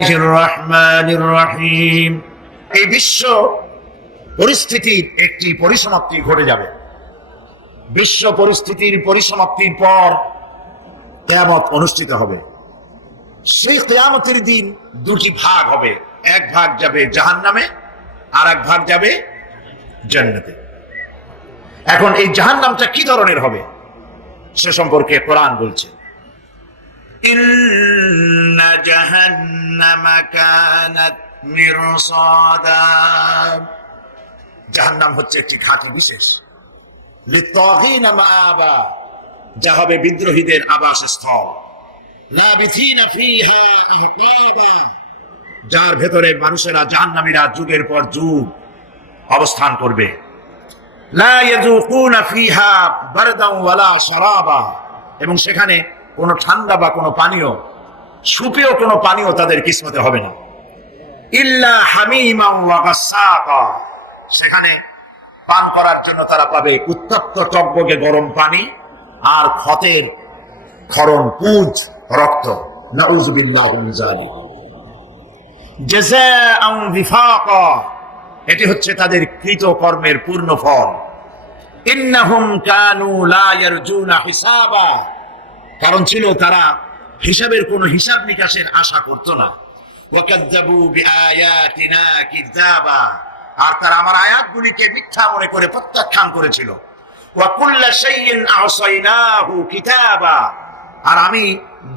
রহমানির রহিম। এই বিশ্ব পরিস্থিতির একটি পরিসমাপ্তি ঘটে যাবে। বিশ্ব পরিস্থিতির পরিসমাপ্তির পর কিয়ামত অনুষ্ঠিত হবে। সেই কিয়ামতের দিন দুটি ভাগ হবে, এক ভাগ যাবে জাহান্নামে আর এক ভাগ যাবে জান্নাতে। এখন এই জাহান্নামটা কি ধরনের হবে সে সম্পর্কে কোরআন বলছে, ইন্না জাহান্নামা কানাত মিরসাদা। জাহান্নাম হচ্ছে একটি ঘাঁটি বিশেষ, লিত্তাগিনা মাআবা, যা হবে বিদ্রোহীদের আবাসস্থল, লাবিথিনা ফিহা আহকাবা, যার ভেতরে মানুষেরা জাহান্নামীরা যুগের পর যুগ অবস্থান করবে। লা ইয়াযুকুনা ফিহা বারদান ওয়ালা শারাবা, এবং সেখানে কোনো ঠান্ডা বা কোনো পানীয়, সুপেয় কোনো পানীয় তাদের কিসমতে হবে না। ইল্লা হামিমান ওয়া গাসসাকা, সেখানে পান করার জন্য তারা পাবে উত্তপ্ত টকবগে গরম পানি আর ক্ষতের ক্ষরণ পুঁজ রক্ত। নাউযু বিল্লাহি মিন যালিক। জাযাআন বিফাকা, এটি হচ্ছে তাদের কৃত কর্মের পূর্ণ ফল। ইন্নাহুম কানু লা ইয়ারজুনা হিসাবা, কারণ ছিল তারা হিসাবের কোনো হিসাব নিকাশের আশা করত না। ওয়াকাযযাবু বিআয়াতিনা কিযাবা, আর তারা আমার আয়াতগুলিকে মিথ্যা মনে করে প্রত্যাখ্যান করেছিল। ওয়া কুল্লা শাইইন আহসাইনাহু কিতাবা, আর আমি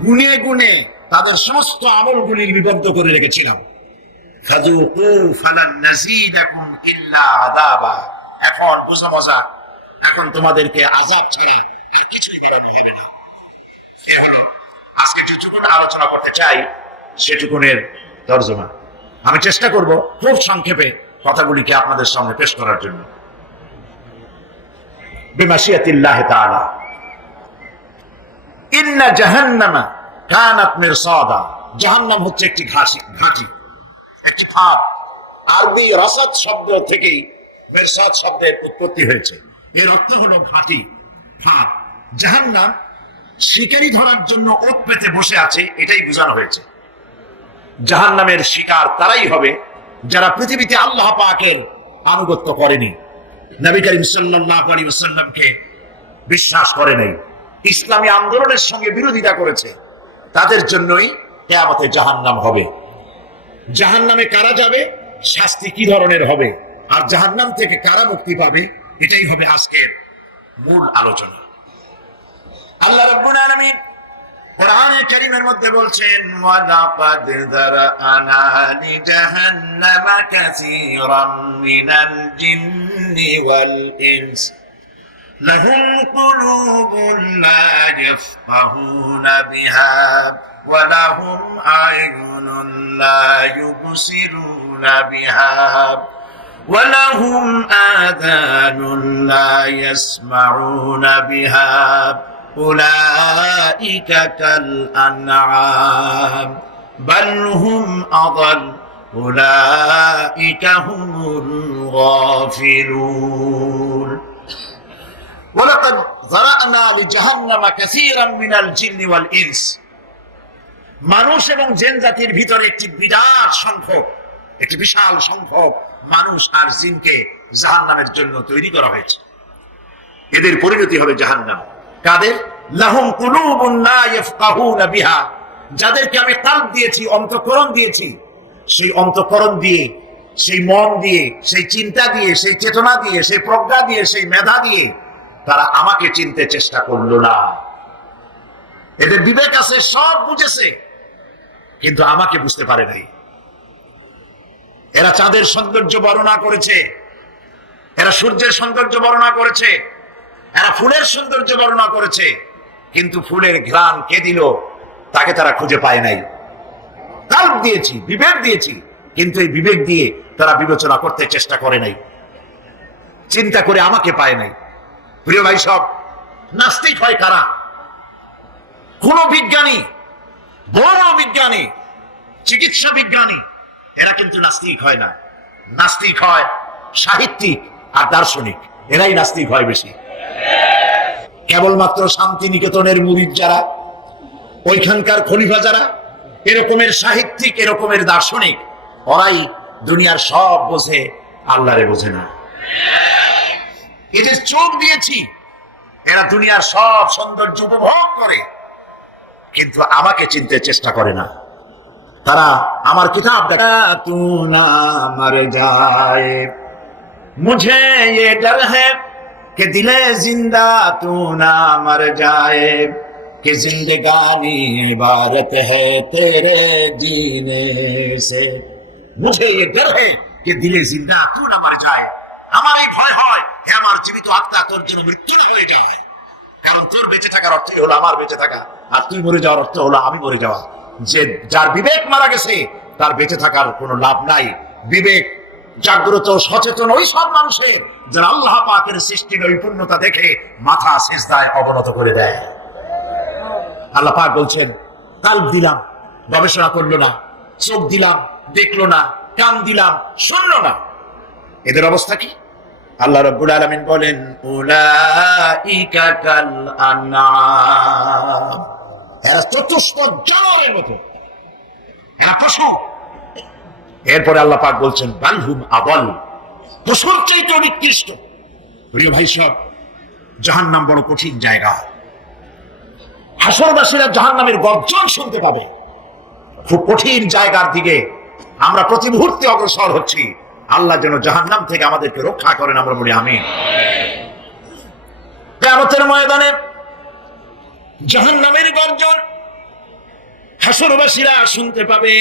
গুনে গুনে তাদের সমস্ত আমলগুলি লিপিবদ্ধ করে রেখেছিলাম। ফাযুকু ফালান নাযীদাকুম ইল্লা আযাবা, এখন বুঝো মজা, এখন তোমাদেরকে আযাব ছাড়া আর কিছুই দেওয়া হবে না। আজকে যেটুকুন আলোচনা করতে চাই সেটুকুনের তরজমা আমি চেষ্টা করব খুব সংক্ষেপে কথাগুলিকে আপনাদের সামনে পেশ করার জন্য। বিমাশিয়াতিল্লাহি তাআলা। ইন্না জাহান্নামা কানাত মিরসাদা, জাহান্নাম হচ্ছে একটি ঘাঁটি, একটি ফাঁদ। আরবি রাসাদ শব্দ থেকেই মিরসাদ শব্দের উৎপত্তি হয়েছে। এর অর্থ হলো ঘাঁটি, ফাঁদ। জাহান্নাম শিকারি ধরার জন্য ওত পেতে বসে আছে, এটাই বোঝানো হয়েছে। জাহান্নামের শিকার তারাই হবে যারা পৃথিবীতে আল্লাহ পাকের আনুগত্য করেনি, নবী করিম সাল্লাল্লাহু আলাইহি ওয়াসাল্লামকে বিশ্বাস করে নাই, ইসলামী আন্দোলনের সঙ্গে বিরোধিতা করেছে, তাদের জন্যই কিয়ামতে জাহান্নাম হবে। জাহান্নামে কারা যাবে, শাস্তি কি ধরনের হবে, আর জাহান্নাম থেকে কারা মুক্তি পাবে, এটাই হবে আজকের মূল আলোচনা। আল্লাহ রাব্বুল আলামিন কোরআনে কারীমের মধ্যে বলছেন, ওয়ালাকাদ যারানা লিজাহান্নামা কাসীরাম মিনাল জিন্নি ওয়াল ইনস লাহুম কুলুবুন লা ইয়াফকাহুনা বিহা ওয়া লাহুম আ'য়ুনুন লা ইউবসিরুনা বিহা ওয়া লাহুম আযানুন লা ইয়াসমাউনা বিহা উলাইকা কাল আনআম বাল হুম আযাল উলাইকা হুমুল গাফিলুন। ওয়ালাকাদ যারানা লিজাহান্নামা কাসীরাম মিনাল জিন্নি ওয়াল ইনস, মানুষ এবং জিন জাতির ভিতরে একটি বিরাট সংখ্যক, একটি বিশাল সংখ্যক মানুষ আর জিনকে জাহান্নামের জন্য তৈরি করা হয়েছে। এদের পরিণতি হবে জাহান্নাম। কাদের? লাহুম কুলুবুন লা ইয়াফকাহুনা বিহা, যাদেরকে আমি কলব দিয়েছি, অন্তঃকরণ দিয়েছি, সেই অন্তঃকরণ দিয়ে, সেই মন দিয়ে, সেই চিন্তা দিয়ে, সেই চেতনা দিয়ে, সেই প্রজ্ঞা দিয়ে, সেই মেধা দিয়ে তারা আমাকে চিনতে চেষ্টা করলো না। এদের বিবেক আছে, সব বুঝেছে, কিন্তু আমাকে বুঝতে পারে নাই। এরা চাঁদের সৌন্দর্য বর্ণনা করেছে, এরা সূর্যের সৌন্দর্য বর্ণনা করেছে, এরা ফুলের সৌন্দর্য বর্ণনা করেছে, কিন্তু ফুলের ঘ্রাণ কে দিল তাকে তারা খুঁজে পায় নাই। কলব দিয়েছি, বিবেক দিয়েছি, কিন্তু এই বিবেক দিয়ে তারা বিবেচনা করতে চেষ্টা করে নাই, চিন্তা করে আমাকে পায় নাই। প্রিয় ভাই, সব নাস্তিক হয় কারা? কোন বিজ্ঞানী, বড় বিজ্ঞানী, চিকিৎসা বিজ্ঞানী, এরা কিন্তু নাস্তিক হয় না। নাস্তিক হয় সাহিত্যিক আর দার্শনিক, এরাই নাস্তিক হয় বেশি। কেবলমাত্র শান্তিনিকেতনের মুরিদ যারা, ওইখানকার খলিফা যারা, এরকমের সাহিত্যিক, এরকমের দার্শনিক, ওরাই দুনিয়ার সব বোঝে, আল্লাহরে বোঝে না। এদের চোখ দিয়েছি, এরা দুনিয়ার সব সৌন্দর্য উপভোগ করে, কিন্তু আমাকে চিনতে চেষ্টা করে না। তারা আমার কিতাব তু না মর যায়, মুঝে ये डर है कि दिले जिंदा तू ना मर जाए, कि जिंदगानी इबारत है तेरे जीने से, मुझे ये डर है कि दिले जिंदा तू ना मर जाए। আমার এই ভয় হয় আমার জীবিত আত্মা তোর জন্য মৃত্যু না হয়ে যায়, কারণ তোর বেঁচে থাকার অর্থই হলো আমার বেঁচে থাকা, আর তুই মরে যাওয়ার অর্থ হলো আমি মরে যাওয়া। যে যার বিবেক মারা গেছে তার বেঁচে থাকার কোনো লাভ নাই। বিবেক জাগ্রত সচেতন ওই সব মানুষের যারা আল্লাহ পাকের সৃষ্টি নৈপুণ্যতা দেখে মাথা সিজদায় অবনত করে দেয়। আল্লাহ পাক বলছেন, কাল্ব দিলাম, গবেষণা করলো না, চোখ দিলাম, দেখলো না, কান দিলাম, শুনলো না। এদের অবস্থা কি? আল্লাহ রাব্বুল আলামিন বলেন, উলাইকা কাল আনআম, এরা চতুষ্পদ জানোয়ারের মতো, এরা পশু। এরপরে আল্লাহ পাক বলছেন, বালহুম আদাল, পশুর চাইতে নিকৃষ্ট। প্রিয় ভাই সব, জাহান্নাম বড় কঠিন জায়গা। হাসরবাসীরা জাহান্নামের গর্জন শুনতে পাবে। খুব কঠিন জায়গার দিকে আমরা প্রতি মুহূর্তে অগ্রসর হচ্ছি। আল্লাহ যেন জাহান্নাম থেকে আমাদেরকে রক্ষা করেন, আমরা বলি আমিন। কিয়ামতের ময়দানে জাহান্নামের গর্জন হাসরবাসীরা শুনতে পাবে।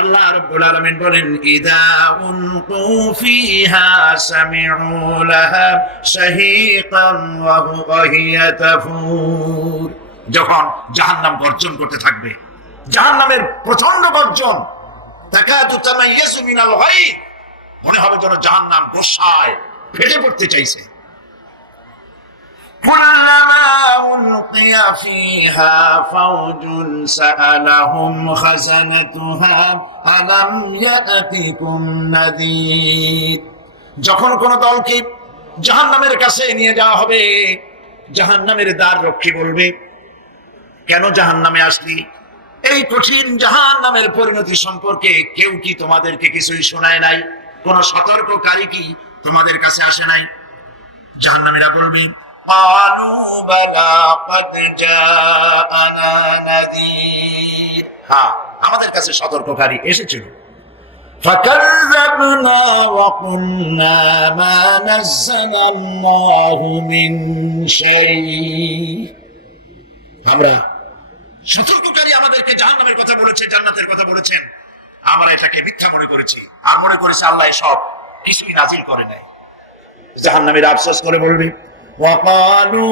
আল্লাহ রাব্বুল আলামিন বলেন, ইদা উলকু ফিহা সামিউ লাহা শাহীকান ওয়া হিয়া তাফুর। যখন জাহান্নাম গর্জন করতে থাকবে, জাহান্নামের প্রচন্ড গর্জন, তাকাদু তামাইয়াজু মিনাল গায়ব, মনে হবে যেন জাহান্নাম গোসায় ফেটে পড়তে চাইছে। কুল্লামা উলকিয়া ফিহা ফাওজুন সাআলাহুম খাজানাতুহা আলাম ইয়াতিকুম নাযীর। যখন কোন দলকে জাহান্নামের কাছে নিয়ে যাওয়া হবে, জাহান্নামের দ্বার রক্ষী বলবে, কেন জাহান্নামে আসলি? এই কঠিন জাহান্নামের পরিণতি সম্পর্কে কেউ কি তোমাদেরকে কিছুই শোনায় নাই? কোন সতর্ককারী কি তোমাদের কাছে আসে নাই? জাহান্নামীরা বলবে, ক্বালু বালা ক্বাদ জাআনা নাযীর, হ্যাঁ আমাদের কাছে সতর্ককারী এসেছিল। ফাকাযযাবনা ওয়া কুলনা মা নাযালাল্লাহু মিন শাই, আমরা সতর্ককারী আমাদেরকে জাহান্নামের কথা বলেছে, জান্নাতের কথা বলেছেন, আমরা এটাকে মিথ্যা মনে করেছি আর মনে করেছি আল্লাহ সব কিছুই নাজিল করে নাই। জাহান্নামীরা আফসোস করে বলবে, ওয়াকালু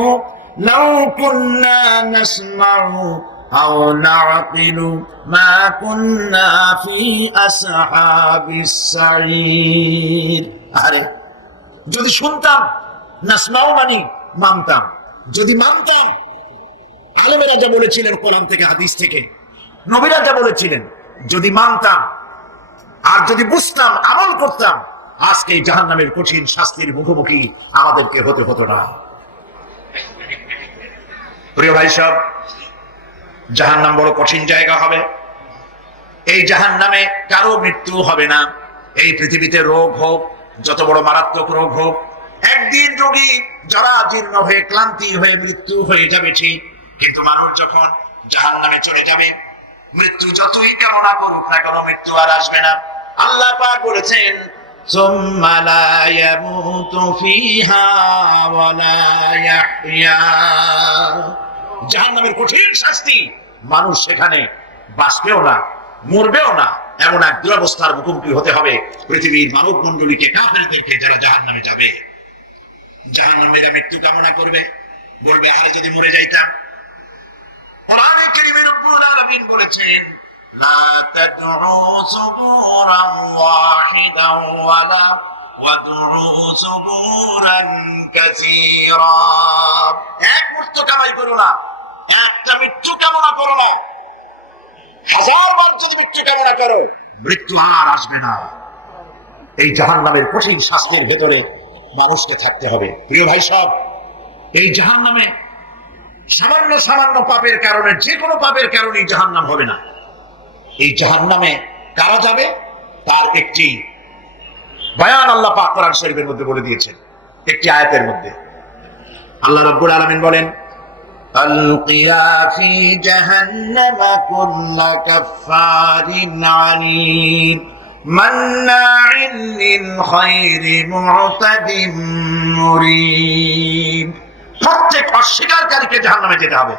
লাউ কুন্না নাসমাউ আও নাআকিলু মা কুন্না ফি আসহাবিস সাঈর। আরে যদি শুনতাম, নাসমাউ মানে মানতাম, যদি মানতাম, আলেমেরা যা বলেছিলেন কোরআন থেকে হাদিস থেকে, নবীরা যা বলেছিলেন, যদি মানতাম আর যদি বুঝতাম, আমল করতাম, আজকে এই জাহান্নামের কঠিন শাস্তির মুখোমুখি আমাদেরকে হতে হতো না। প্রিয় ভাই সব, জাহান্নাম বড় কঠিন জায়গা হবে। এই জাহান্নামে কারো মৃত্যু হবে না। এই পৃথিবীতে রোগ হোক, যত বড় মারাত্মক রোগ হোক, একদিন রোগী যারা জীর্ণ হয়ে ক্লান্তি হয়ে মৃত্যু হয়ে যাবে ঠিক, কিন্তু মানুষ যখন জাহান্নামে চলে যাবে, মৃত্যু যতই কামনা করুক না কেন, মৃত্যু আর আসবে না। আল্লাহ পাক বলেছেন, সুম্মা লা ইয়ামুতু ফিহা ওয়া লা ইয়াহইয়া। জাহান্নামের কঠিন শাস্তি, মানুষ সেখানে বাঁচবেও না, মরবেও না, এমন এক দুরবস্থার মুখোমুখি হতে হবে পৃথিবীর মানব মণ্ডলীকে, কাফেরদেরকে, যারা জাহান্নামে যাবে। জাহান্নামীরা মৃত্যু কামনা করবে, বলবে, আরে যদি মরে যাইতাম। কোরআনে কারীমে রব্বুল আলামিন বলেছেন, লা তাদউ সুবুরান ওয়াহিদান ওয়ালা ওয়াদউ সুবুরান কাসীরা। এক মুহূর্ত কামাই করো না, একটা মৃত্যু কামনা করো না। হাজারবার যদি মৃত্যু কামনা করো, মৃত্যু আর আসবে না। এই জাহান্নামের কঠিন শাস্তির ভেতরে মানুষকে থাকতে হবে। প্রিয় ভাই সব, এই জাহান্নামে সামান্য সামান্য পাপের কারণে, যে কোনো পাপের কারণেই জাহান্নাম হবে না। এই জাহান্নামে কারা যাবে তার একটি বয়ান আল্লাহ পাক কোরআন শরীফের মধ্যে বলে দিয়েছেন। একটি আয়াতের মধ্যে আল্লাহ রাব্বুল আলামিন বলেন, আলকিয়া ফি জাহান্নামা কুল্লা কাফফারিন আনিদ মান্নাইন লিল খায়রি মু'তাদিম মুরিব। প্রত্যেক অস্বীকারীকে জাহান্নামে যেতে হবে।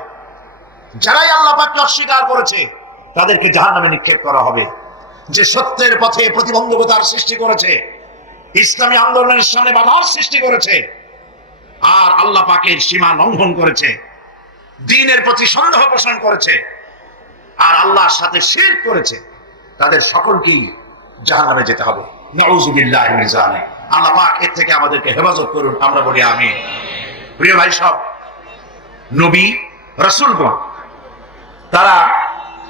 যারাই আল্লাহ পাককে অস্বীকার করেছে তাদেরকে জাহান্নামে নিক্ষেপ করা হবে। যে সত্যের পথে প্রতিবন্ধকতার সৃষ্টি করেছে, ইসলামী আন্দোলনের সামনে বাধার সৃষ্টি করেছে, আর আল্লাহ পাকের সীমা লঙ্ঘন করেছে, দ্বীনের প্রতি সন্দেহ পোষণ করেছে, আর আল্লাহর সাথে শিরক করেছে, তাদের সকলকেই জাহান্নামে যেতে হবে। নাউযুবিল্লাহি মিন যালিক। আল্লাহ পাক এর থেকে আমাদেরকে হেফাজত করুন, আমরা বলি আমিন। প্রিয় ভাই সব, নবী রাসূলগণ তারা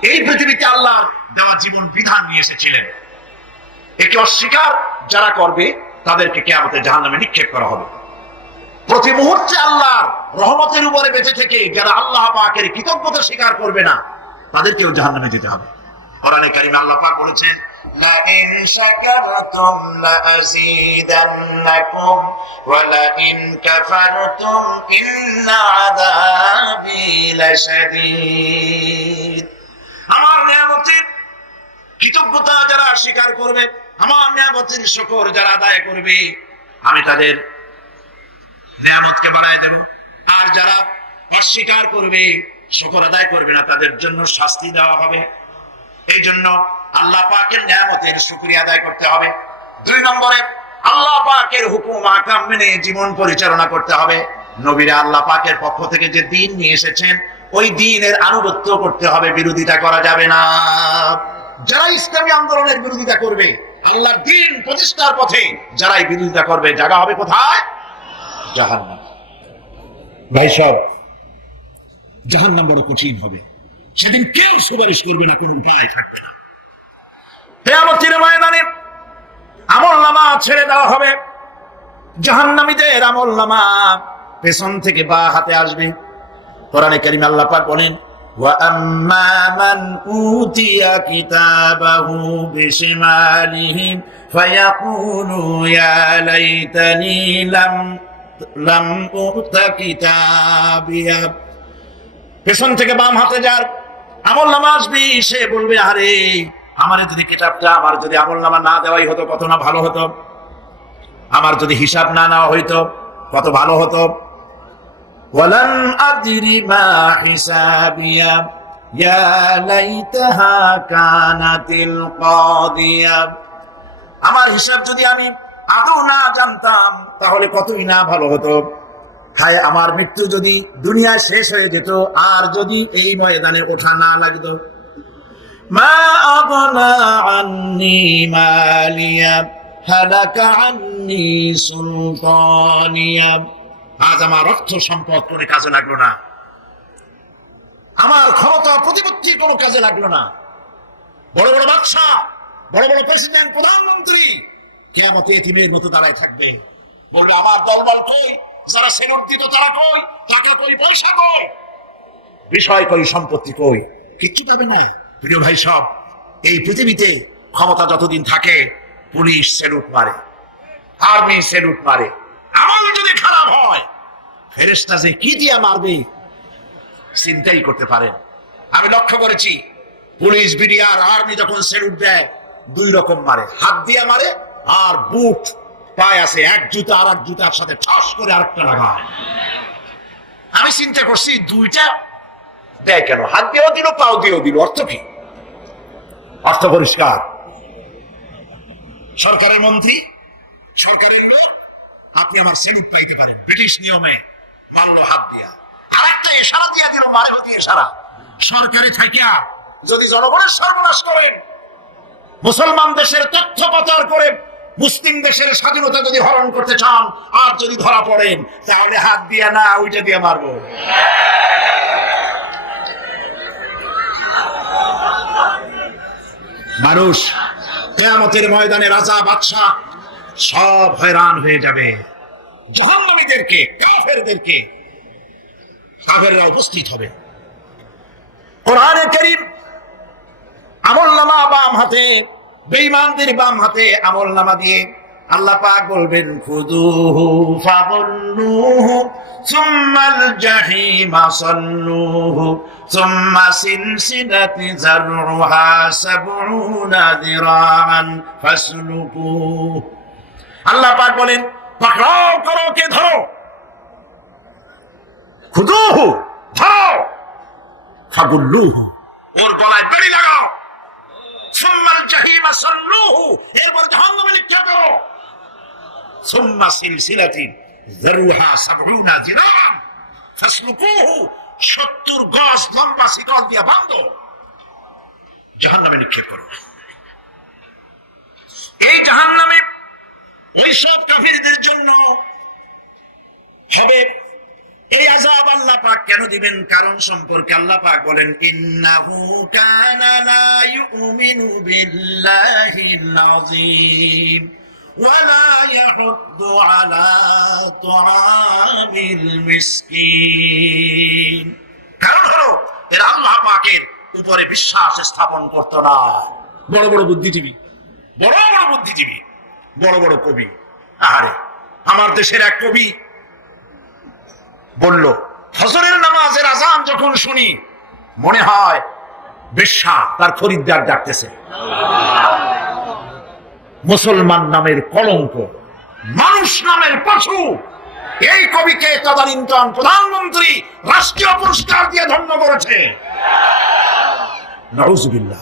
এই পৃথিবীতে আল্লাহর দেওয়া জীবন বিধান নিয়ে এসেছিলেন। একে অস্বীকার যারা করবে তাদেরকে কিয়ামতে জাহান্নামে নিক্ষেপ করা হবে। প্রতি মুহূর্তে আল্লাহর রহমতের উপরে বেঁচে থেকে যারা আল্লাহ পাকের কৃতজ্ঞতা স্বীকার করবে না তাদেরকেও জাহান্নামে যেতে হবে। কোরআনে কারিমে আল্লাহ পাক বলেছেন, লা ইন শাকারতুম লা আযীদান্নাকুম ওয়া লা ইন কাফারতুম ইন্না আযাবি লাশাদীদ। আমার নিয়ামতের কৃতজ্ঞতা যারা স্বীকার করবে, আমার নিয়ামতের শুকর যারা আদায় করবে, আমি তাদের নিয়ামতকে বাড়ায় দেব। আর যারা অস্বীকার করবে, শুকর আদায় করবে না, তাদের জন্য শাস্তি দেওয়া হবে। এই জন্য আল্লাহ পাকের নিয়ামতের শুকরিয়া আদায় করতে হবে। 2 নম্বরে আল্লাহ পাকের হুকুম আহকাম মেনে জীবন পরিচালনা করতে হবে। নবীরা আল্লাহ পাকের পক্ষ থেকে যে দ্বীন নিয়ে এসেছেন ওই দ্বীনের আনুগত্য করতে হবে, বিরোধিতা করা যাবে না। যারা ইসলামী আন্দোলনের বিরোধিতা করবে, আল্লাহর দ্বীন প্রতিষ্ঠার পথে যারাই বিরোধিতা করবে, জায়গা হবে কোথায়? জাহান্নাম। ভাই সব, জাহান্নাম বড় কঠিন হবে। সেদিন কেউ সুপারিশ করবে না, কোনো উপায় থাকবে না। কিয়ামতের ময়দানে আমলনামা ছেড়ে দেওয়া হবে। জাহান্নামীদের আমলনামা পেছন থেকে বা হাতে আসবে। কোরআনে কারিমে আল্লাহ পাক বলেন, ওয়া আম্মা মান উতিয়া কিতাবাহু বিশিমালিহি ফায়াকুলু ইয়া লাইতানি লাম উতা কিতাবিয়া। পেছন থেকে বাম হাতে যার আমলনামা আসবে, সে বলবে, আরে আমার যদি কিতাবটা, আমার যদি আমলনামা না দেওয়াই হতো কত না ভালো হতো, আমার যদি হিসাব না নেওয়া হইতো কত ভালো হতো। ওয়ালান আদরি মা হিসাবিয়া ইয়া লাইতাহা কানাতিল কাদিয়া। আমার হিসাব যদি আমি আদৌ না জানতাম তাহলে কতই না ভালো হতো। হায়, আমার মৃত্যু যদি দুনিয়ায় শেষ হয়ে যেত, আর যদি এই ময়দানে ওঠা না লাগতো। মা আগনা আন্নি মালিয়া হালাকা আন্নি সুলতানিয়া। আজ আমার অর্থ সম্পদ কোনো কাজে লাগলো না, আমার ক্ষমতা প্রতিপত্তি কোনো কাজে লাগলো না। বড় বড় বাদশা, বড় বড় প্রেসিডেন্ট, প্রধানমন্ত্রী কিয়ামতে এতিমের মতো দাঁড়ায় থাকবে, বলবে, আমার দলবল কই, যারা সেলুট দিত তারা কই, টাকা কই, পয়সা কই, বিষয় কই, সম্পত্তি কই, কিচ্ছু পাবে না। প্রিয় ভাই সব, এই পৃথিবীতে ক্ষমতা যতদিন থাকে পুলিশ সেলুট মারে, আর্মি সেলুট মারে। আমল যদি খারাপ হয় ফেরেশতা যে কি দিয়ে মারবে চিন্তাই করতে পারেন। আমি লক্ষ্য করেছি, পুলিশ, বিডিআর, আর্মি যখন সেলুট দেয় 2 রকম মারে, হাত দিয়ে মারে, আর বুট পায় আছে, এক জুতা আর এক জুতার সাথে ঠাস করে আরেকটা লাগায়। আমি চিন্তা করছি, 2টা দেয় কেন? হাত দিয়েও দিল, পাও দিয়েও দিল, অর্থ কি? অর্থ পরিষ্কার। সরকারের মন্ত্রী, সরকারের লোক, আপনি আমার সেলুট পাইতে পারেন, ব্রিটিশ নিয়মে মানল হাত দিয়া, আরেকটা ইশারা দিয়ে দিল, মারে হতে ইশারা। সরকারি থাকিয়া যদি জনগণের সর্বনাশ করেন, মুসলমান দেশের তথ্য পাচার করে মুসলিম দেশের স্বাধীনতা যদি হরণ করতে চান, আর যদি ধরা পড়েন, তাহলে হাত দিয়া না, ওইটা দিয়ে মারবো। মানুষ কিয়ামতের ময়দানে রাজা বাদশা সব হয়রান হয়ে যাবে। জাহান্নামীদেরকে, কাফেরদেরকে, কাফেররা উপস্থিত হবে। কোরআনে কারীম আমলনামা বাম হাতে, বেঈমানদের বাম হাতে আমলনামা দিয়ে আল্লাহ পাক বলবেন খুযুহু ফাগুল্লুহু সুম্মাল জাহিমা সাল্লুহু সুম্মা সিলসিলাতি যারউহা সাবউনা যিরাআন ফাসলুকুহু। আল্লাহ পাক বলেন পাকড়াও করো, কে ধরো, খুযুহু ধরো, ফাগুল্লুহু ওর গলায় বেড়ি লাগাও, সুম্মাল জাহিমা সাল্লুহু এরপর জাহান্নামে নিক্ষেপ করো, সুম্মা সিলসিলাতিন যারউহা সাবউনা যিরাআন ফাসলুকুহু 70 গজ লম্বা শিকল দিয়ে বাঁধো, জাহান্নামে নিক্ষেপ করো। এই জাহান্নামে ওই সব কাফিরদের জন্য হবে এই আযাব। আল্লাহ পাক কেন দিবেন কারণ সম্পর্কে আল্লাহ পাক বলেন ইন্নাহু কানা লা ইউমিনু বিল্লাহিল আযীম ওয়া লা ইয়াহুদ্দু আলা তুআমিল মিসকিন। কারণ হলো এরা আল্লাহ পাকের উপরে বিশ্বাস স্থাপন করত না। বড় বড় বুদ্ধিজীবী, বড় বড় বুদ্ধিজীবী, বড় বড় কবি। আরে আমার দেশের এক কবি বলল ফজরের নামাজের আযান যখন শুনি মনে হয় বেশ্যা তার খরিদ্দার ডাকতেছে। মুসলমান নামের কলঙ্ক, মানুষ নামের পশু। এই কবিকে তদানীন্তন প্রধানমন্ত্রী রাষ্ট্রীয় পুরস্কার দিয়ে ধন্য করেছে। নাউজুবিল্লাহ।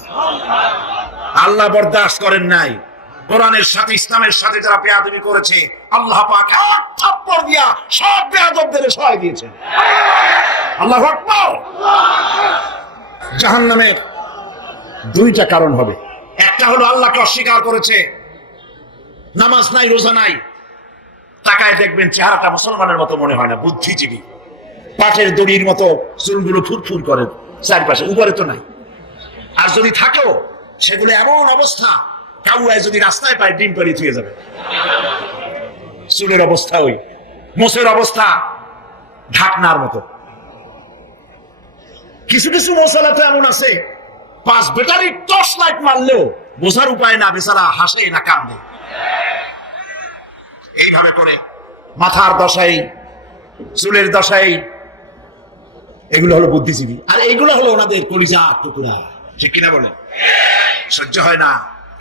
আল্লাহ বরদাস্ত করেন নাই। কোরআনের সাথে ইসলামের সাথে যারা বেয়াদবি করেছে আল্লাহ পাক এক থাপ্পড় দিয়া সব বেয়াদবদের সহায় দিয়েছেন। আল্লাহু আকবার। জাহান্নামের দুইটা কারণ হবে। একটা হলো আল্লাহকে অস্বীকার করেছে, নামাজ নাই, রোজা নাই, তাকায় দেখবেন চেহারাটা মুসলমানের মতো মনে হয় না, বুদ্ধিজীবী, পাটের দড়ির মতো চুলগুলো ফুরফুর করে চারপাশে, উপরে তো নাই। আর যদি থাকেও সেগুলো এমন অবস্থা কাউয়ায় যদি রাস্তায় পায় ডিম পাড়ি থুয়ে যাবে। চুলের অবস্থা ওই, মোষের অবস্থা ঢাকনার মতো। কিছু কিছু মশালাতে এমন আছে 5 ব্যাটারি টর্চ লাইট মারলেও বোঝার উপায় না, বেচারা হাসে না কান্দে। এইভাবে করে মাথার দশাই, চুলের দশাই, এগুলো হলো বুদ্ধিজীবী। আর এইগুলো হলো ওনাদের কলিজার টুকরা। ঠিক কিনা বলেন? সহ্য হয় না,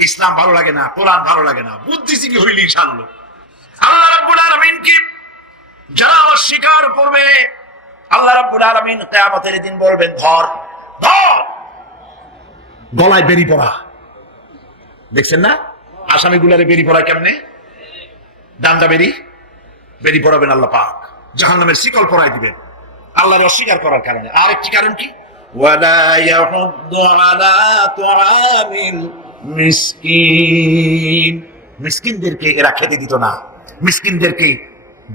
ইসলাম ভালো লাগে না, কোরআন ভালো লাগে না, বুদ্ধিজীবী হইলেই সারলো। আল্লাহ রাব্বুল আলামিন কি যারা অস্বীকার করবে আল্লাহ রাব্বুল আলামিন কিয়ামতের দিন বলবেন ধর ধর, গলায় বেরি পড়া। দেখছেন না আসামিগুলারে বেরি পড়া কেমনে? ডান্ডা বেরি পড়াবেন আল্লাহ পাক, জাহান্নামের শিকল পরাই দিবেন আল্লাহর অস্বীকার করার কারণে। আর একটি কারণ কি? ওয়ালা ইয়াহুদ্দু আলা তুআমিল মিসকিন। মিসকিনদেরকে এরা খেতে দিত না, মিসকিনদেরকে,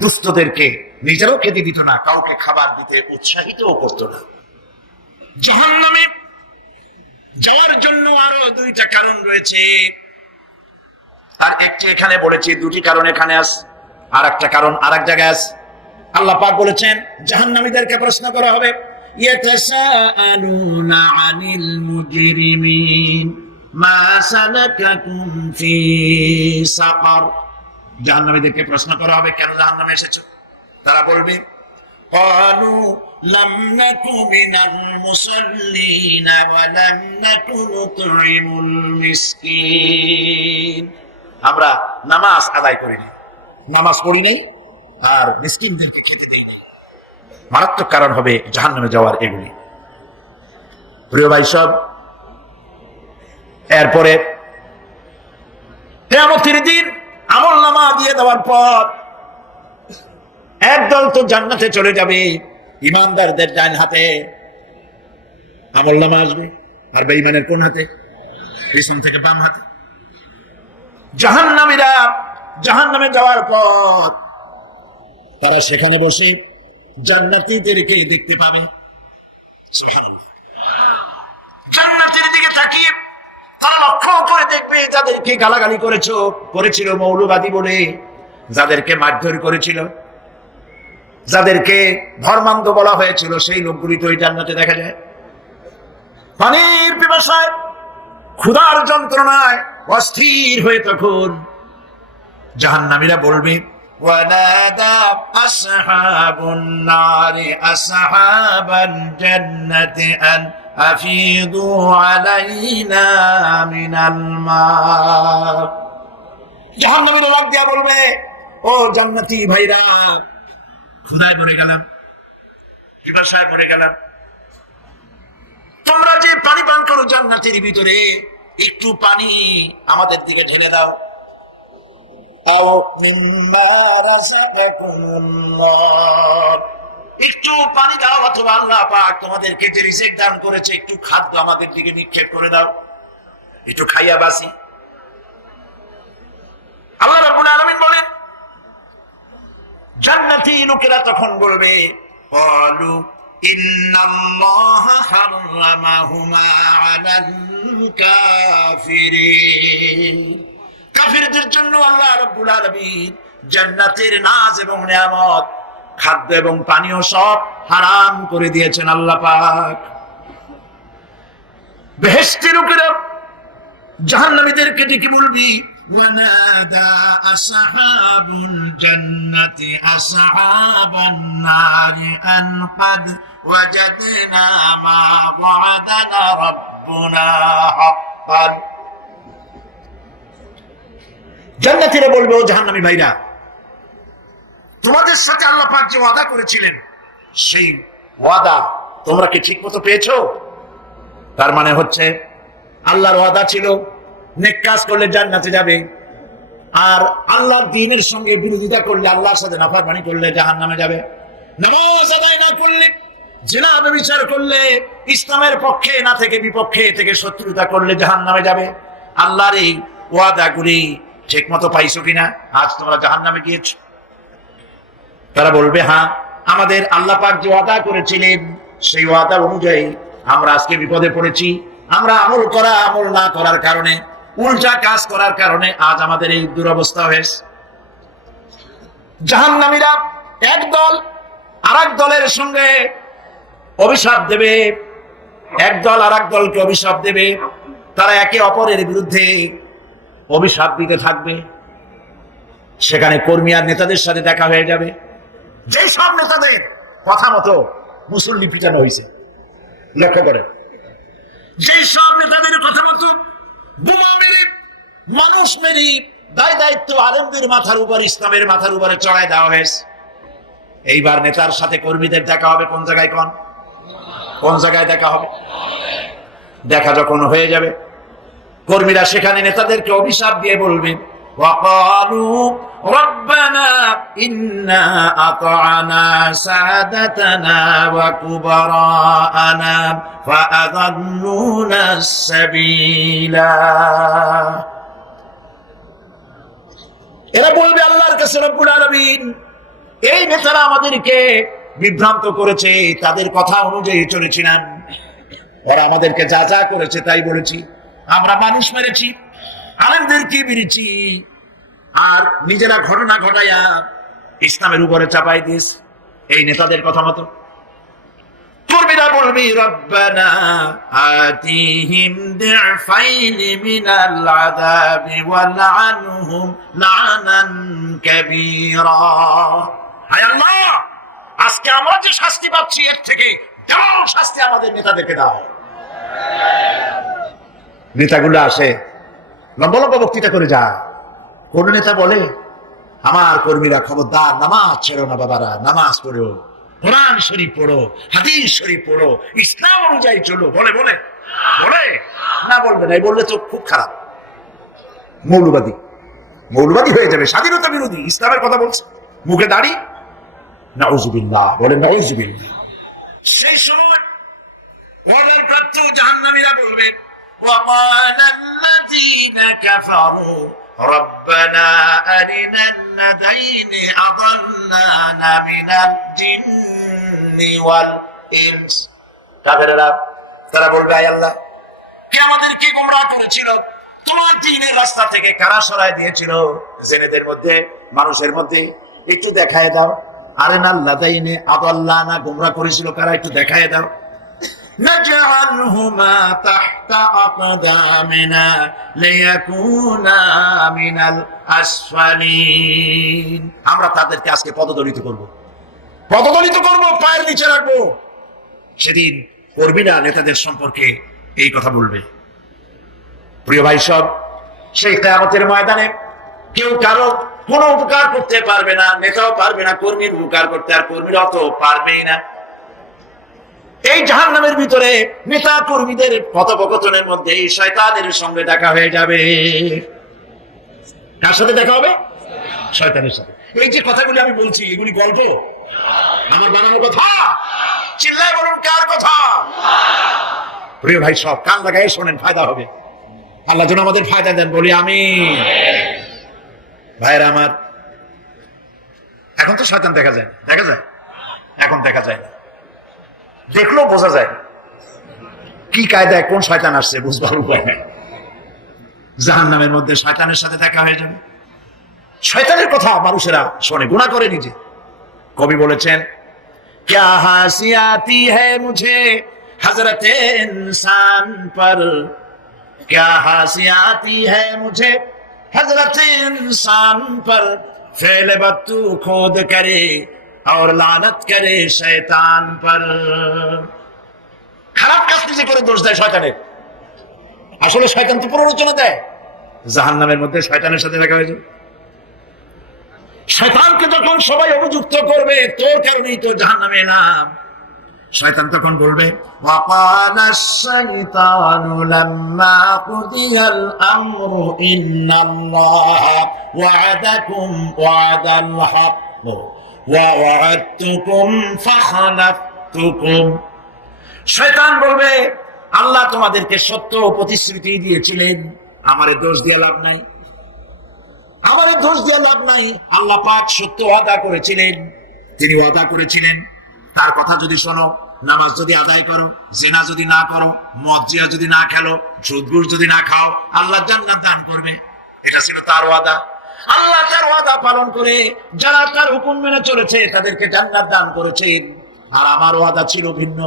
দুস্থদেরকে নিজেরও খেতে দিত না, কাউকে খাবার দিতে উৎসাহিতও করত না। জাহান্নামে যাওয়ার জন্য আরো দুইটা কারণ রয়েছে। আর একটি এখানে বলেছি, দুটি কারণ এখানে আছে, আর একটা কারণ আর এক জায়গায় আছে। আল্লাহ পাক বলেছেন জাহান্নামীদেরকে প্রশ্ন করা হবে ইয়াতাসাআলুনা আনিল মুজরিমিন মা সালাকাকুম ফি সাকার। জাহান্নামীদেরকে প্রশ্ন করা হবে কেন জাহান্নামে এসেছো? তারা বলবে ক্বালু লাম নাকু মিনাল মুসাল্লিন ওয়া লাম নাকু নুতঈমুল মিসকিন। আমরা নামাজ আদায় করিনি, নামাজ পড়ি নাই, আর মিসকিনদেরকে খেতে দেই নাই। মারাত্মক কারণ হবে জাহান্নামে যাওয়ার এগুলি। প্রিয় ভাই সব, এরপরে কিয়ামতের দিন আমলনামা দিয়ে দেওয়ার পর একদল তো জান্নাতে চলে যাবে, ইমানদারদের ডান হাতে আমলনামা আসবে, আর বেঈমানের কোন হাতে? পিছন থেকে বাম হাতে। জাহান্নামীরা জাহান্নামে যাওয়ার পর তারা সেখানে বসে জান্নাতীদেরকে দেখতে পাবে। সুবহানাল্লাহ। জান্নাতের দিকে তাকিয়ে তারা লক্ষ্য করে দেখবে যাদেরকে গালাগালি করেছিল মৌলবাদী বলে, যাদেরকে মারধর করেছিল, যাদেরকে ধর্মান্ধ বলা হয়েছিল, সেই লোকগুলি তো ওই জান্নাতে দেখা যায়। পানির পিপাসায় ক্ষুধার যন্ত্রণায় অস্থির হয়ে তখন জাহান্নামীরা বলবে, ওয়ানাদা আসহাবুন নারি আসহাবান জান্নাতি আন আফিদু আলাইনা মিনাল মা। জাহান্নামীরা ডাক দিয়া বলবে, ও জান্নাতি ভাইরা, ক্ষুধায় মরে গেলাম, পিপাসায় মরে গেলাম, তোমরা যে পানি পান করো জান্নাতের ভিতরে, একটু পানি আমাদের দিকে ঢেলে দাও। একটু পানি দাও, অথবা আল্লাহ পাক তোমাদেরকে যে রিজিক দান করেছে একটু খাদ্য আমাদের দিকে নিক্ষেপ করে দাও, একটু খাইয়া বাসি। আল্লাহ রাব্বুল আলামিন বলেন, জান্নাতি লোকেরা তখন বলবে, ক্বালু ইন্নাল্লাহা হারামাহুমা আলাল কাফিরিন। কাফিরদের জন্য আল্লাহ রাব্বুল আলামিন জান্নাতের নাজ এবং নিয়ামত, খাদ্য এবং পানীয় সব হারাম করে দিয়েছেন আল্লাহ পাক। বেহেশতি লোকেরা জাহান্নামীদেরকে ডেকে বলবি, ওয়ানাদা আসহাবুল জান্নাতি আসহাবান নারি আন ক্বাদ ওয়াজাদনা মা ওয়া'দানা রাব্বুনা হাক্কান। জান্নাতীরা বলবে, ও জাহান্নামী ভাইরা, তোমাদের সাথে আল্লাহ পাক যে ওয়াদা করেছিলেন সেই ওয়াদা তোমরা কি ঠিক মতো পেয়েছো? তার মানে হচ্ছে আল্লাহর ওয়াদা ছিল নেক কাজ করলে জান্নাতে যাবে, আর আল্লাহর দ্বীনের সঙ্গে বিরোধিতা করলে, আল্লাহর সাথে নাফরমানি করলে জাহান্নামে যাবে। নামাজ আদায় না করলে, জিনা ব্যভিচার করলে, ইসলামের পক্ষে না থেকে বিপক্ষে থেকে শত্রুতা করলে জাহান্নামে যাবে। আল্লাহর এই ওয়াদাগুলি ঠিক মতো পাইছো কিনা? আজ তোমরা জাহান্নামে গিয়েছো। তারা বলবে, হ্যাঁ, আমাদের আল্লাহ পাক যে ওয়াদা করেছিলেন সেই ওয়াদা অনুযায়ী আমরা আজকে বিপদে পড়েছি। আমরা আমল না করার কারণে, উল্টা কাজ করার কারণে আজ আমাদের এই দুরবস্থা হয়েছে। জাহান্নামীরা এক দল আরেক দলের সঙ্গে অভিশাপ দেবে, এক দল আরেক দলকে অভিশাপ দেবে। তারা একে অপরের বিরুদ্ধে অভিশাপ দিতে থাকবে। সেখানে কর্মী আর নেতাদের সাথে দেখা হয়ে যাবে। যেই সব নেতাদের কথা মতো মুসল্লি পিটানো হয়েছে, লক্ষ্য করে, যেই সব নেতাদের কথা মতো বোমা মেরে, মানুষ মেরে দায় দায়িত্ব আলেমদের মাথার উপর, ইসলামের মাথার উপরে চড়াই দেওয়া হয়েছে। এইবার নেতার সাথে কর্মীদের দেখা হবে কোন জায়গায়, কোন জায়গায় দেখা হবে? দেখা যখন হয়ে যাবে, কর্মীরা সেখানে নেতাদেরকে অভিশাপ দিয়ে বলবে, وقالوا ربنا إنا أطعنا سادتنا وكبراءنا فأضلونا السبيلا। এরা বলবে আল্লাহর কাছে, রব্বুল আলামিন, এই নেতারা আমাদেরকে বিভ্রান্ত করেছে, তাদের কথা অনুযায়ী চলেছিলাম, ওরা আমাদেরকে যা যা করেছে তাই বলেছি, আমরা মানুষ মেরেছি, আলেমদেরকে মেরেছি, আর নিজেরা ঘটনা ঘটাইয়া ইসলামের উপরে চাপাই দিস এই নেতাদের কথা মতো। কর্মীরা বলবে, রব্বানা আতিহিম দি'ফাইনি মিনাল আযাবি ওয়ালআনহুম লা'নান কাবীরা। হায় আল্লাহ, আজকে আমরা যে শাস্তি পাচ্ছি এর থেকে ডাবল শাস্তি আমাদের নেতাদেরকে দাও। নেতাগুলো আসে, লম্বা লম্বা বক্তৃতা করে যায়। কোন নেতা বলে, আমার কর্মীরা খবরদার নামাজ ছেড়ো না বাবারা, নামাজ পড়ো, কোরআন শরীফ পড়ো, হাদিস শরীফ পড়ো, ইসলাম অনুযায়ী চলো। বলে বলে বলে না, বলবে না। এই বললে তো খুব খারাপ, মৌলবাদী মৌলবাদী হয়ে যাবে, স্বাধীনতা বিরোধী, ইসলামের কথা বলছে, মুখে দাড়ি, নাউজুবিল্লাহ, বলে নাউজুবিল্লাহ। সেই সময় ওয়াদাপ্রাপ্ত জাহান্নামীরা বলবে, وقال الذين كفروا ربنا أرنا الذين أضلانا من الجن والإنس। তারা বলবে, আয় আল্লাহ, কে আমাদেরকে গোমরাহ করেছিল, তোমার দ্বীনের রাস্তা থেকে কারা সরায় দিয়েছিল, জেনেদের মধ্যে, মানুষের মধ্যে, একটু দেখায় দাও। আরেনা আল্লাযীনা আদাল্লানা, গোমরাহ করেছিল কারা, একটু দেখায় দাও। نجعلهما تحت أقدامنا ليكونا من الأسفلين আমরা তাদেরকে আজকে পদদলিত করব, পায়ের নিচে রাখবো। সেদিন কর্মীরা নেতাদের সম্পর্কে এই কথা বলবে। প্রিয় ভাই সব, সেই কিয়ামতের ময়দানে কেউ কারো কোনো উপকার করতে পারবে না, নেতাও পারবে না কর্মীর উপকার করতে, আর কর্মীরাও তো পারবেই না। এই জাহান্নামের ভিতরে নেতা কর্মীদের কথোপকথনের মধ্যে এই শয়তানের সঙ্গে দেখা হয়ে যাবে। কার সাথে দেখা হবে? শয়তানের সাথে। এই যে কথাগুলি আমি বলছি, এগুলি গল্প, আমার বানানো কথা। চিল্লায় বলুন, কার কথা? প্রিয় ভাই সব, কান লাগাই শোনেন, ফায়দা হবে। আল্লাহ যেন আমাদের ফায়দা দেন, বলি আমিন। ভাইরা আমার, এখন তো শয়তান দেখা যায় না, দেখা যায়? এখন দেখা যায় না, দেখলেও বোঝা যায় না কি কায়দায় কোন শয়তান আসছে, বুঝবার উপায় নেই। জাহান্নামের মধ্যে শয়তানের সাথে দেখা হয়ে যাবে। শয়তানের কথা মানুষেরা শোনে, গুনাহ করে নিজে। কবি বলেছেন, क्या हंसी आती है मुझे हजरत इंसान पर, क्या हंसी आती है मुझे हजरत इंसान पर, फेल बत्तू खोद करे और लानत करे शैतान पर। খারাপ কাজ নিজে করে দোষ দেয় শয়তানের। আসলে শয়তান তো প্ররোচনা দেয়। জাহান্নামের মধ্যে শয়তানের সাথে দেখা হয়েছে। শয়তানকে যখন সবাই অভিযুক্ত করবে, তোর কারণেই তো জাহান্নামে এলাম, শয়তান তখন বলবে, وَقَالَ الشَّيْطَانُ لَمَّا قُضِيَ الْأَمْرُ إِنَّ اللَّهَ وَعَدَكُمْ وَعْدَ الْحَقِّ وَوَعَدتُّكُمْ فَخَلَفْتُكُمْ। শয়তান বলবে, আল্লাহ তোমাদেরকে সত্য প্রতিশ্রুতি দিয়েছিলেন, আমারে দোষ দিয়ে লাভ নাই, আমারে দোষ দিয়ে লাভ নাই। আল্লাহ পাক সত্য ওয়াদা করেছিলেন, তিনি ওয়াদা করেছিলেন তার কথা যদি শোনো, নামাজ যদি আদায় করো, জিনা যদি না করো, মদ জিয়া যদি না খেলো, সুদ ঘুষ যদি না খাও, আল্লাহ জান্নাত দান করবে। এটা ছিল তার ওয়াদা। আল্লাহ তার ওয়াদা পালন করে যারা তার হুকুম মেনে চলেছে তাদেরকে জান্নাত দান করেছেন। আর আমার ওয়াদা ছিল ভিন্ন।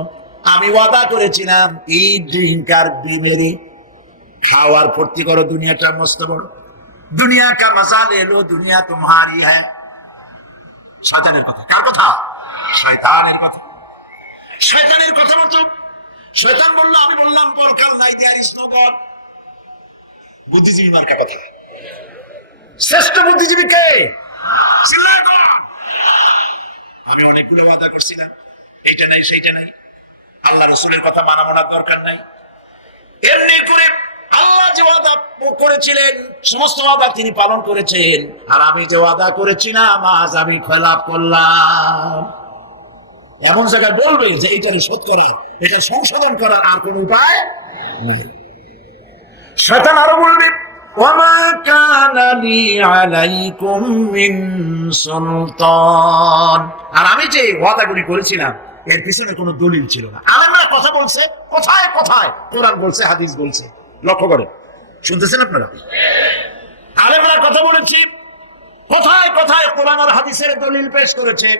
আমি ওয়াদা করেছিলাম, এই ড্রিঙ্ক আর বিমেরি খাওয়ার ফুর্তি করো, দুনিয়াটা মস্ত বড়, দুনিয়া কা মজা লে লো, দুনিয়া তোমারি হ্যায়। শয়তানের কথা। কার কথা? শয়তানের কথা। শয়তানের কথা মতো শয়তান বলল, আমি বললাম পরকাল নাই, দেয়ার ইজ নো গড। বুদ্ধিজীবী মার্কা কথা। শ্রেষ্ঠ বুদ্ধিজীবী কে? আমি অনেকগুলো ওয়াদা করছিলাম, এইটা নাই সেইটা নাই, আল্লাহ রাসূলের কথা মানা মানার দরকার নাই। এমনি করে আল্লাহ যে ওয়াদা করেছিলেন সমস্ত ওয়াদা তিনি পালন করেছেন, আর আমি যে ওয়াদা করেছিলাম আজ আমি খেলাপ করলাম। এমন জায়গায় বলবে যে এইটারই শোধ করার, এটা সংশোধন করার আর কোন উপায় নেই। শয়তান আরো বলবে, ওয়ামা কানা লি আলাইকুম মিন সুলতান। আর আমি যে ওয়াদাগুলি করেছিলাম এর পিছনে কোনো দলিল ছিল না। আলেমরা কথা বলছে, কোথায় কোথায় কোরআন বলছে, হাদিস বলছে, লক্ষ্য করেন, শুনতেছেন আপনারা? আলেমরা কথা বলেছি, কোথায় কোথায় কোরআন আর হাদিসের দলিল পেশ করেছে,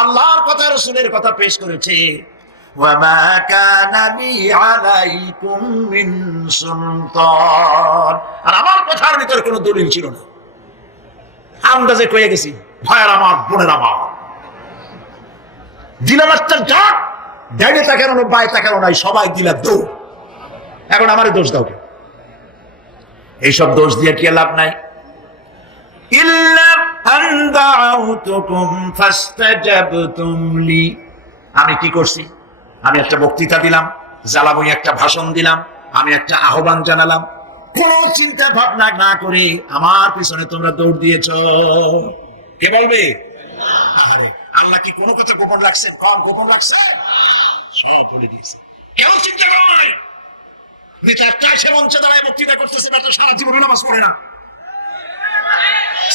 আল্লাহর কথা রাসূলের কথা পেশ করেছে। ওয়ামা কানা লি আলাইকুম মিন সুলতান। আর আমার কথার ভিতরে কোনো দলিল ছিল না, আন্দাজে কয়ে গেছি। ভাইয়ের আমার, বোনের আমার, দিলাম একটা ডাক, ডাইনে তাকানো বাই তাকানো নাই, সবাই দিলা দৌড়। এখন আমারে দোষ দাও কেন? এইসব দোষ দিয়ে কি লাভ নাই। ইল্লা আন দাউতুকুম ফাস্তাজাবতুম লি। আমি কি করছি? আমি একটা বক্তৃতা দিলাম, জ্বালাময়ী একটা ভাষণ দিলাম, আমি একটা আহ্বান জানালাম, কোন চিন্তা ভাবনা না করে আমার পিছনে তোমরা দৌড় দিয়েছ। কে বলবে? আরে আল্লাহ কি কোনো কথা গোপন রাখছেন? কম গোপন রাখছে, সব বলে দিয়েছে। কেউ চিন্তা করো নাই। নেতা একটা এসে মঞ্চে দাঁড়ায় বক্তৃতা করতেছে, বেটা সারা জীবন নামাজ পড়ে না,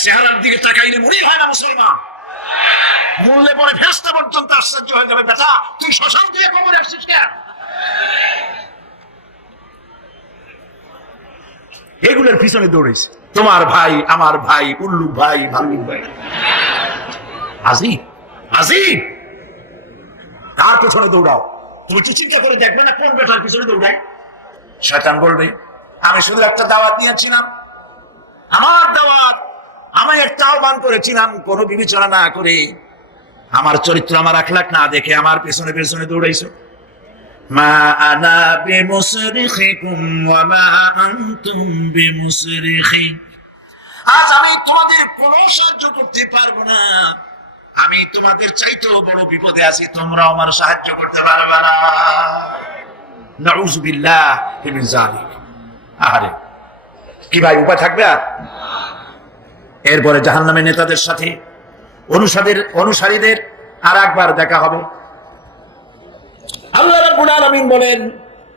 চেহারার দিকে তাকাইলে মনেই হয় না মুসলমান। মরলে পরে ফেরেশতা পর্যন্ত আশ্চর্য হয়ে যাবে, বেটা তুই শ্মশান দিয়ে কবরে আসছিস কেন? এগুলোর পিছনে দৌড়েছে তোমার ভাই, আমার ভাই, উল্লু ভাই, ভাল্লুক ভাই। আজিব আজিব, কার পেছনে দৌড়াও? তুমি কি চিন্তা করে দেখবে না কোন বেটার পিছনে দৌড়ায়? শয়তান বলবে আমি শুধু একটা দাওয়াত নিয়েছিলাম, আমার দাওয়াত, আমি একটা আহ্বান করেছিলাম, কোনো বিবেচনা না করে, আমার চরিত্র আমার আখলাক না দেখে আমার পেছনে পেছনে দৌড়াইছো। মা আনা বিমুসরিখিকুম ওয়া মা আনতুম বিমুসরিখি, আজ আমি তোমাদের কোনো সাহায্য করতে পারবো না, আমি তোমাদের চাইতেও বড় বিপদে আছি, তোমরা আমার সাহায্য করতে পারবে না। নাউযু বিল্লাহি মিন যালিক। আরে কি ভাই উপায় থাকবে? আর এরপরে জাহান্নামের নেতাদের সাথে অনুসারীদের আর একবার দেখা হবে। আল্লাহ রাব্বুল আলামিন বলেন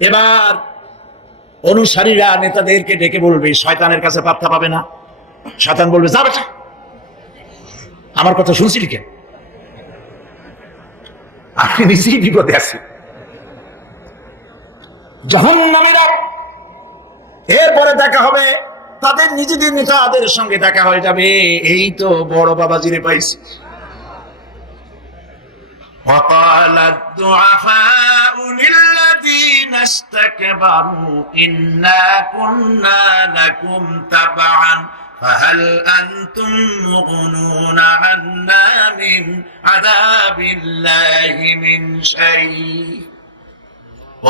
এবার অনুসারীরা নেতাদেরকে ডেকে বলবে, শয়তানের কাছে পাত্তা পাবে না। শয়তান বলবে যা বেটা, আমার কথা শুনছিলি কেন? আমি নিজেই বিপদে আছি। জাহান্নামীরা এরপরে দেখা হবে তাদের নিজেদের নেতাদের সঙ্গে দেখা হয়ে যাবে, এই তো বড় বাবাজিরে পাইছি। وقال الضعفاء للذين استكبروا إنا كنا لكم تبعا فهل أنتم مغنون عنا من عذاب الله من شيء।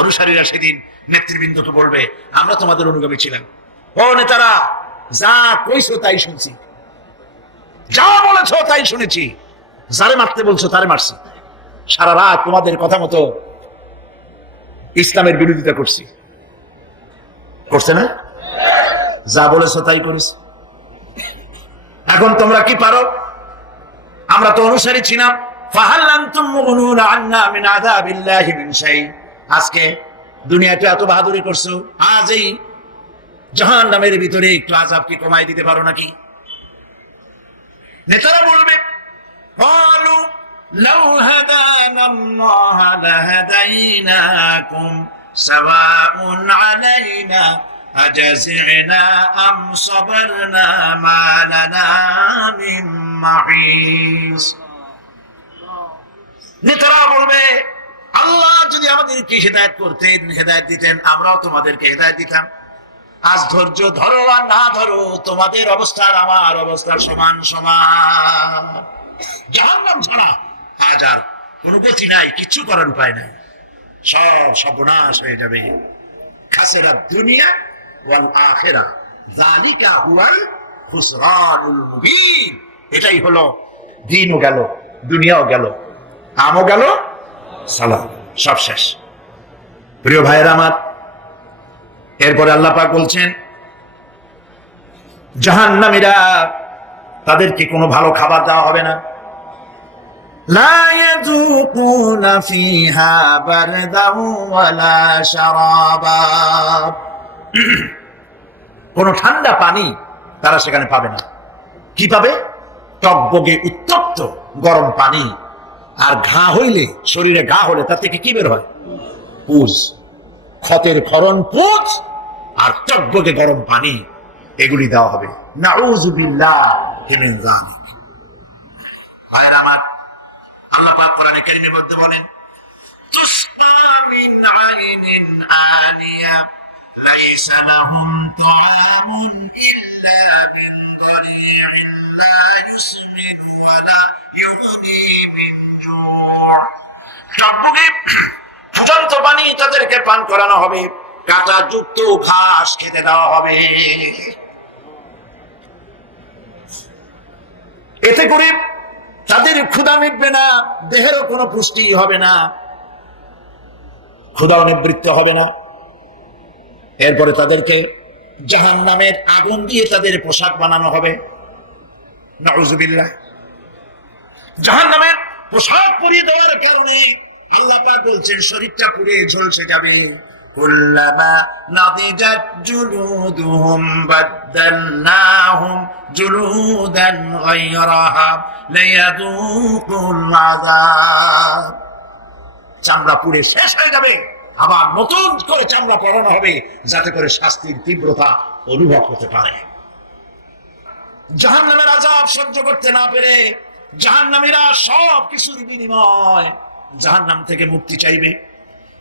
অনুসারীরা সেদিন নেতৃবৃন্দকে বলবে আমরা তোমাদের অনুগামী ছিলাম, ও নেতারা যা কইছো তাই শুনছি, যা বলেছো তাই শুনেছি, যারে মারতে বলছো তারে মারছি, সারা রাত তোমাদের কথা মতো ইসলামের বিরোধিতা করছে না? যা বলেছো তাই করেছি। এখন তোমরা কি পারো? আমরা তো অনুসারী ছিলাম। ফাহাল আনতুম মুগনুনা আন্না মিন আযাবিল্লাহি মিন শাই। আজকে দুনিয়াতে এত বাহাদুরি করছো, আজ এই জাহান্নামের ভিতরে একটু আযাব কি কমাই দিতে পারো নাকি? নেতারা বলবে ক্বালু লাউ হাদানা আল্লাহ লাহাদাইনাকুম সাওয়াউন আলাইনা আজাযিনা আম সাবারনা মা লানা মিন মাহিস। নেতারা বলবে আল্লাহ যদি আমাদেরকে হেদায়েত করতেন, হেদায়েত দিতেন, আমরাও তোমাদেরকে হেদায়েত দিতাম। আজ ধৈর্য ধরো আর না ধরো, তোমাদের অবস্থার আমার অবস্থার সমান সমান। জাহান্নাম ছাড়া আজ আর কোনো গতি নাই, কিছু করার উপায় নাই, সব সর্বনাশ হয়ে যাবে। খাসিরাত দুনিয়া ওয়াল আখিরা যালিকা হুয়াল খুসরানুল মুবিন। এটাই হলো দিনও গেল, দুনিয়াও গেল, আমও গেল, সালাম, সব শেষ। প্রিয় ভাইয়েরা আমার, এরপরে আল্লাহ পাক বলছেন জাহান্নামীরা তাদেরকে কোনো ভালো খাবার দেওয়া হবে না। লা ইয়াযুকুনা ফিহা বারদাও ওয়ালা শারাবা। কোনো ঠান্ডা পানি তারা সেখানে পাবে না। কি পাবে? টকবগে উত্তপ্ত গরম পানি। আর ঘা হইলে, শরীরে ঘা হলে তার থেকে কি বের হয়? পুজ, ক্ষতের ক্ষরণ পুজ আর টকবগে গরম পানি, এগুলি দেওয়া হবে। নাউযু বিল্লাহি মিন যালিক। আর আমার আল্লাহ পাক কোরআনে কারীমের মধ্যে বলেন তুসকা মিন আইনিন আনিয়া লাইসা লাহুম তুআমুন ইল্লা মিন দারি'in লা ইউসমিনু ওয়া লা ইউগনি মিন জু'। টকবগে ফুটন্ত পানি তাদেরকে পান করানো হবে, কাঁটা যুক্ত ঘাস খেতে দেওয়া হবে। এতে করে তাদের ক্ষুধা মিটবে না, দেহেরও কোনো পুষ্টি হবে না, ক্ষুধাও নিবৃত্ত হবে না। এরপরে তাদেরকে জাহান্নামের আগুন দিয়ে তাদের পোশাক বানানো হবে। নাউযুবিল্লাহ। জাহান্নামের পোশাক পরিয়ে দেওয়ার কারণে আল্লাহ পাক বলছেন শরীরটা পুড়ে ঝলসে যাবে। কুল্লামা নাদিজাত জুলুদুহুম বাদদালনাহুম জুলুদান গায়রাহা লিয়াযুকুল আযাব। চামড়া পুড়ে শেষ হয়ে যাবে, আবার নতুন করে চামড়া পরানো হবে যাতে করে শাস্তির তীব্রতা অনুভব হতে পারে। জাহান্নামের আযাব সহ্য করতে না পেরে জাহান্নামীরা সব কিছুর বিনিময় জাহান্নাম থেকে মুক্তি চাইবে।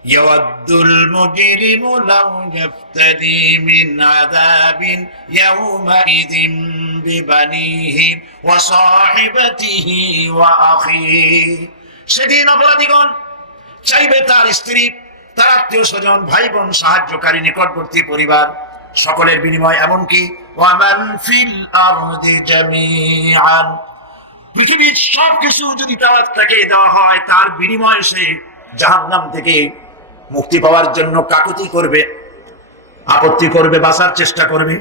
يود المجرم لو يفتدي من عذاب يومئذ ببنيه وصاحبته وأخيه সেদিন অপরাধীগণ চাইবে তার স্ত্রী, তার আত্মীয় স্বজন, ভাই বোন, সাহায্যকারী, নিকটবর্তী পরিবার সকলের বিনিময়, এমনকি ওয়ামান ফিল আরদি জামিআন, পৃথিবীর সবকিছু যদি তাকে দেওয়া হয়, তার বিনিময়ে সে জাহান্নাম থেকে মুক্তি পাওয়ার জন্য কাকুতি করবে, আপত্তি করবে, বাঁচার চেষ্টা করবে।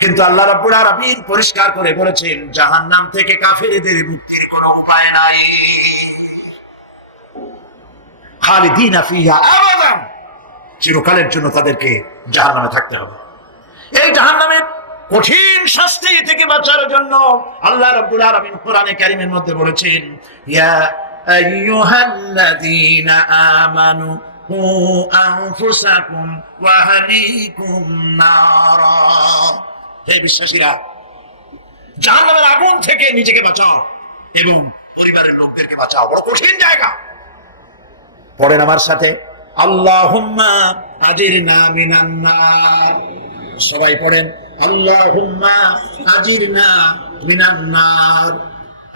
কিন্তু আল্লাহ রাব্বুল আলামিন পরিষ্কার করে বলেছেন, জাহান্নাম থেকে কাফেরদের মুক্তির কোনো উপায় নাই। খালিদিনা ফিহা আবাদান, চিরকালের জন্য তাদেরকে জাহান্নামে থাকতে হবে। এই জাহান্নামের কঠিন শাস্তি থেকে বাঁচার জন্য আল্লাহ রাব্বুল আলামিন কোরআনে কারীমের মধ্যে বলেছেন, ইয়া আইয়ুহাল্লাযীনা আমানু কু আনফুসাকুম ওয়া আহলিকুম নারা, হে বিশ্বাসীরা, জাহান্নামের আগুন থেকে নিজেকে বাঁচাও এবং পরিবারের লোকদেরকে বাঁচাও। বড় কঠিন জায়গা। পড়েন আমার সাথে, আল্লাহুম্মা আজিরনা মিনান নার। সবাই পড়েন, আল্লাহুম্মা আজিরনা মিনান নার।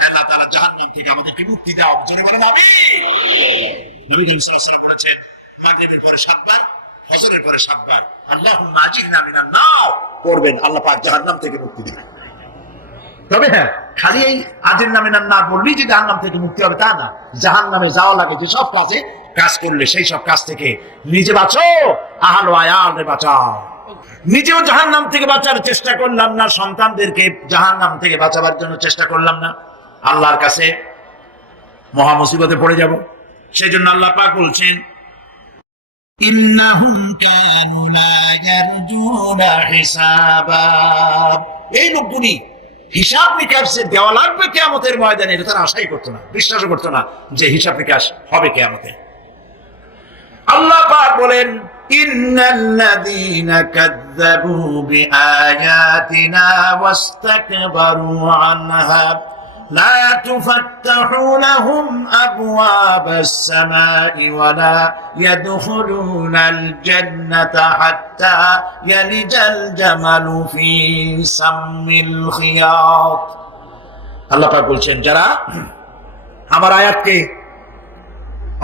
আল্লাহ তাআলা জাহান্নাম থেকে আমাদেরকে মুক্তি দাও। জোরে বলেন আমিন। নবী সাল্লাল্লাহু আলাইহি ওয়াসাল্লাম বলেছেন, মাগরিবের পরে 7 বার, ফজরের পরে 7 বার আল্লাহুম্মা আজিরনা মিনান নার পড়বেন, আল্লাহ পাক জাহান্নাম থেকে মুক্তি দিবেন। তবে হ্যাঁ, খালি এই আজিরনা মিনান নার বললেই যে জাহান্নাম থেকে মুক্তি হবে তা না। জাহান্নামে যাওয়া লাগে যে সব কাজ করলে সেই সব কাজ থেকে নিজে বাঁচো, আহল আয়ালরে বাঁচাও। নিজেও জাহান্নাম থেকে বাঁচার চেষ্টা করলাম না, সন্তানদেরকে জাহান্নাম থেকে বাঁচাবার জন্য চেষ্টা করলাম না, আল্লাহর কাছে মহা মুসিবতে পড়ে যাব। সেই জন্য আল্লাহ পাক বলছেন, ইন্নাহুম কানু লা ইয়ারজুনা হিসাবা, এই লোকগুলি হিসাব নিকাশ যে দেওয়া লাগবে কিয়ামতের ময়দানে, এটা তারা আশাই করতো না, বিশ্বাসও করতো না যে হিসাব নিকাশ হবে কিয়ামতে। আল্লাহ পাক বলেন, ইন্নাল্লাযীনা কাযযাবু বিআয়াতিনা ওয়াস্তাকবারু আনহা লা তুফাত্তাহু লাহুম আবওয়াবাস সামাই ওয়া লা ইয়াদখুলুনাল জান্নাতা হাত্তা ইয়ালিজাল জামালু ফি সাম্মিল খিয়াত। আল্লাহ পাক বলছেন, যারা আমার আয়াতকে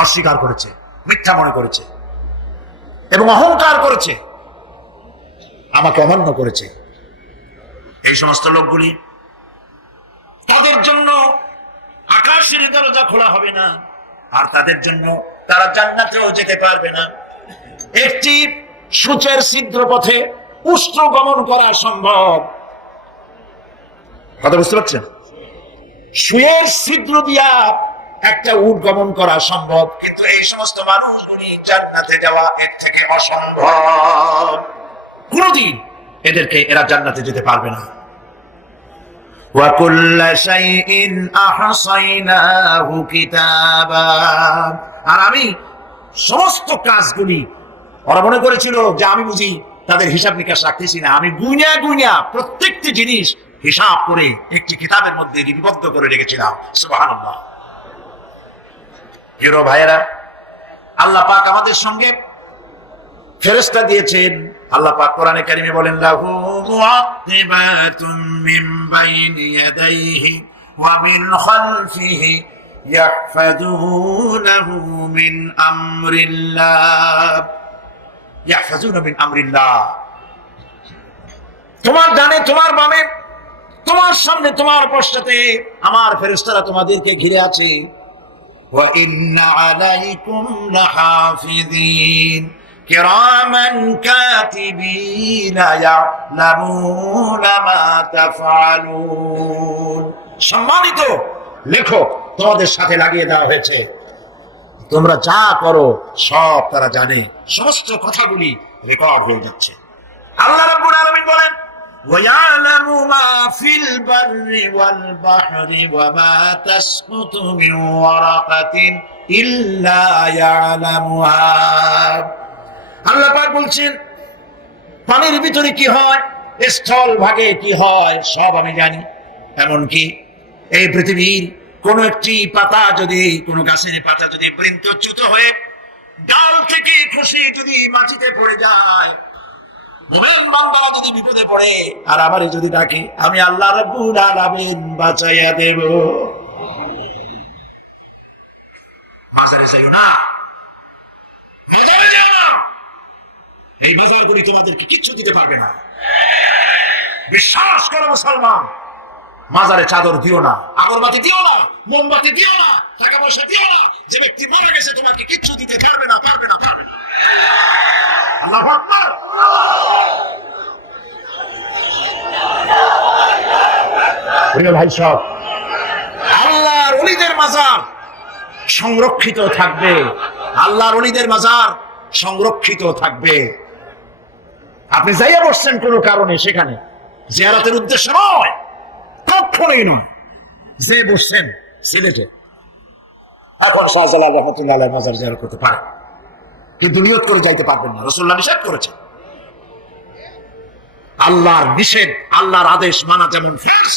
অস্বীকার করেছে, মিথ্যা মনে করেছে এবং অহংকার করেছে, আমাকে অমান্য করেছে, এই সমস্ত লোকগুলি, তাদের জন্য আকাশের দরজা খোলা হবে না, আর তাদের জন্য তারা জান্নাতেও যেতে পারবে না। একটি সূচের ছিদ্র পথে উষ্ট্র গমন করা সম্ভব, কথা বুঝতে পারছেন? সুয়ের ছিদ্র দিয়া একটা উট গমন করা সম্ভব, কিন্তু এই সমস্ত মানুষগুলি জান্নাতে যাওয়া এর থেকে অসম্ভব। কোনদিন এরা জান্নাতে যেতে পারবে না। ওয়া কুল্লা শাইইন আহসাইনাহু কিতাবা, আর আমি সমস্ত কাজগুলি, ওরা মনে করেছিল যে আমি বুঝি তাদের হিসাব নিকাশ রাখতেছি না, আমি গুইনা গুইনা প্রত্যেকটি জিনিস হিসাব করে একটি কিতাবের মধ্যে লিপিবদ্ধ করে রেখেছিলাম। সুবহানাল্লাহ। প্রিয় ভাইয়েরা, আল্লাহ পাক আমাদের সঙ্গে ফেরেশতা দিয়েছেন। আল্লাহ পাক কোরআনে কারিমে বলেন, লাহু মুআক্কিবাতুম মিন বাইনি ইয়াদাইহি ওয়া মিন খালফিহি ইয়াহফাযুনাহু মিন আমরিল্লাহ। ইয়াহফাযুনা মিন আমরিল্লাহ, তোমার ডানে, তোমার বামে, তোমার সামনে, তোমার পশ্চাতে আমার ফেরেশতারা তোমাদেরকে ঘিরে আছে। ওয়া ইন্না আলাইকুম লাহাফিযিন কিরামান কাতিবিনা ইয়ালামুনা মা তাফআলুন, সম্মানিত লেখক তোমাদের সাথে লাগিয়ে দেওয়া হয়েছে, তোমরা যা করো সব তারা জানে, সমস্ত কথাগুলি রেকর্ড হয়ে যাচ্ছে। আল্লাহ রাব্বুল আলামিন বলেন, وَيَعْلَمُ مَا فِي الْبَرِّ وَالْبَحْرِ وَمَا تَسْقُطُ مِنْ وَرَقَةٍ إِلَّا يَعْلَمُهَا। আল্লাহ পাক বলছেন, পানির ভিতরে কি হয়, স্থল ভাগে কি হয়, সব আমি জানি। এমনকি এই পৃথিবীর কোন একটি পাতা যদি, কোন গাছের পাতা যদি বৃন্তচ্যুত হয়ে ডাল থেকে খুশি যদি মাটিতে পড়ে যায়, মুমিন বান্দারা যদি বিপদে পড়ে আর আমারই যদি ডাকে, আমি আল্লাহ রাব্বুল আলামিন বাঁচাইয়া দেব। মাজারে চাইও না, মাজারে যাও। এই মাজারগুলি তোমাদেরকে কিচ্ছু দিতে পারবে না। বিশ্বাস করো মুসলমান, মাজারে চাদর দিও না, আগরবাতি দিও না, মোমবাতি দিও না, টাকা পয়সা দিও না। যে ব্যক্তি মারা গেছে তোমাকে কিচ্ছু দিতে পারবে না, পারবে না, পারবে না। আল্লাহু আকবার। প্রিয় ভাই সব, আল্লাহর ওলিদের মাজার সংরক্ষিত থাকবে, আল্লাহর ওলিদের মাজার সংরক্ষিত থাকবে। আপনি যাইয়া বসছেন কোনো কারণে, সেখানে জিয়ারতের উদ্দেশ্য নয়, কখনোই নয়। যে বসছেন সিলেটে, এখন শাহজালাল রহমতুল্লাহ আলাইহির মাজার জিয়ারত করতে পারেন, কিন্তু নিয়ত করে যাইতে পারবেন না, রাসূলুল্লাহ নিষেধ করেছেন। আল্লাহর নিষেধ, আল্লাহর আদেশ মানা যেমন ফরজ,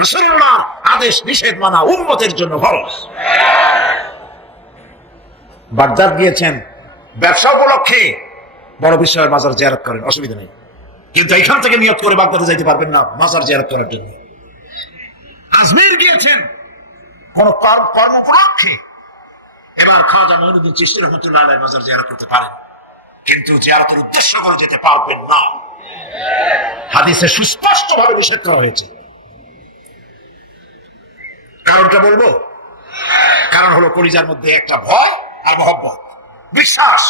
রাসূলুল্লাহ আদেশ নিষেধ মানা উম্মতের জন্য ফরজ। বাগদাদ গিয়েছেন ব্যবসা উপলক্ষে, বড় বিষয়ের মাজার জিয়ারত করেন, অসুবিধা নেই, কিন্তু এখান থেকে নিয়ত করে বাগদাদে যাইতে পারবেন না মাজার জিয়ারত করার জন্য। আজমির গিয়েছেন কোন কর্ম উপলক্ষে, এবার খাজা মঈনুদ্দিন চিশতি রহমাতুল্লাহ আলাইহির মাজার জিয়ারত করতে পারেন, কিন্তু জিয়ারতের উদ্দেশ্য করে যেতে পারবেন না। হাদিসে সুস্পষ্টভাবে নিষেধ করা হয়েছে। কারণটা বলবো, কারণ হলো কলিজার মধ্যে একটা ভয় আর মহব্বত, বিশ্বাস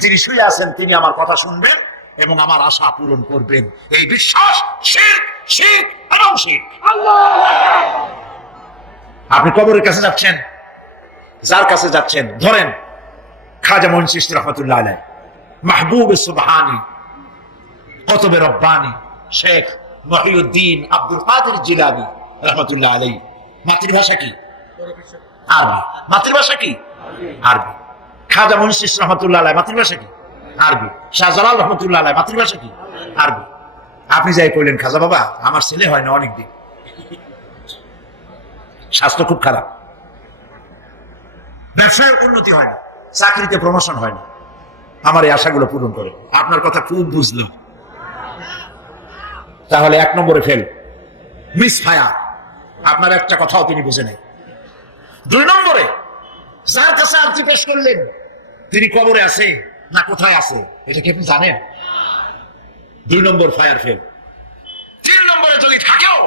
যিনি শুয়ে আছেন তিনি আমার কথা শুনবেন এবং আমার আশা পূরণ করবেন, এই বিশ্বাস শিরক, শিরক এবং শিরক। আপনি কবরের কাছে যাচ্ছেন, যার কাছে যাচ্ছেন, ধরেন খাজা মঈন চিশতি রহমাতুল্লাহ আলাইহি, মাহবুব সুবহানী, কুতুবে রব্বানী, শেখ মহিউদ্দিন আব্দুল কাদের জিলানী রহমাতুল্লাহ আলাইহি। মাতৃভাষা কি? আরবি। মাতৃভাষা কি? আরবি। খাজা মঈন চিশতি রহমাতুল্লাহ আলাইহি মাতৃভাষা কি? আরবি। শাহজালাল রহমাতুল্লাহ আলাইহি মাতৃভাষা কি? আরবি। আপনি যাই কইলেন, খাজা বাবা আমার ছেলে হয় না অনেকদিন, স্বাস্থ্য খুব খারাপ, ব্যবসায় উন্নতি হয় না, চাকরিতে প্রমোশন হয় না, আমার এই আশাগুলো পূরণ করে। আপনার কথা খুব বুঝলাম, তাহলে 1 নম্বরে ফেল, মিস ফায়ার, আপনার একটা কথাও তিনি বুঝে নেই। 2 নম্বরে যার কাছে আর্জি পেশ করলেন তিনি কবরে আছে না কোথায় আছে এটা কি আপনি জানেন? 2 নম্বর ফায়ার ফেল। 3 নম্বরে যদি থাকেও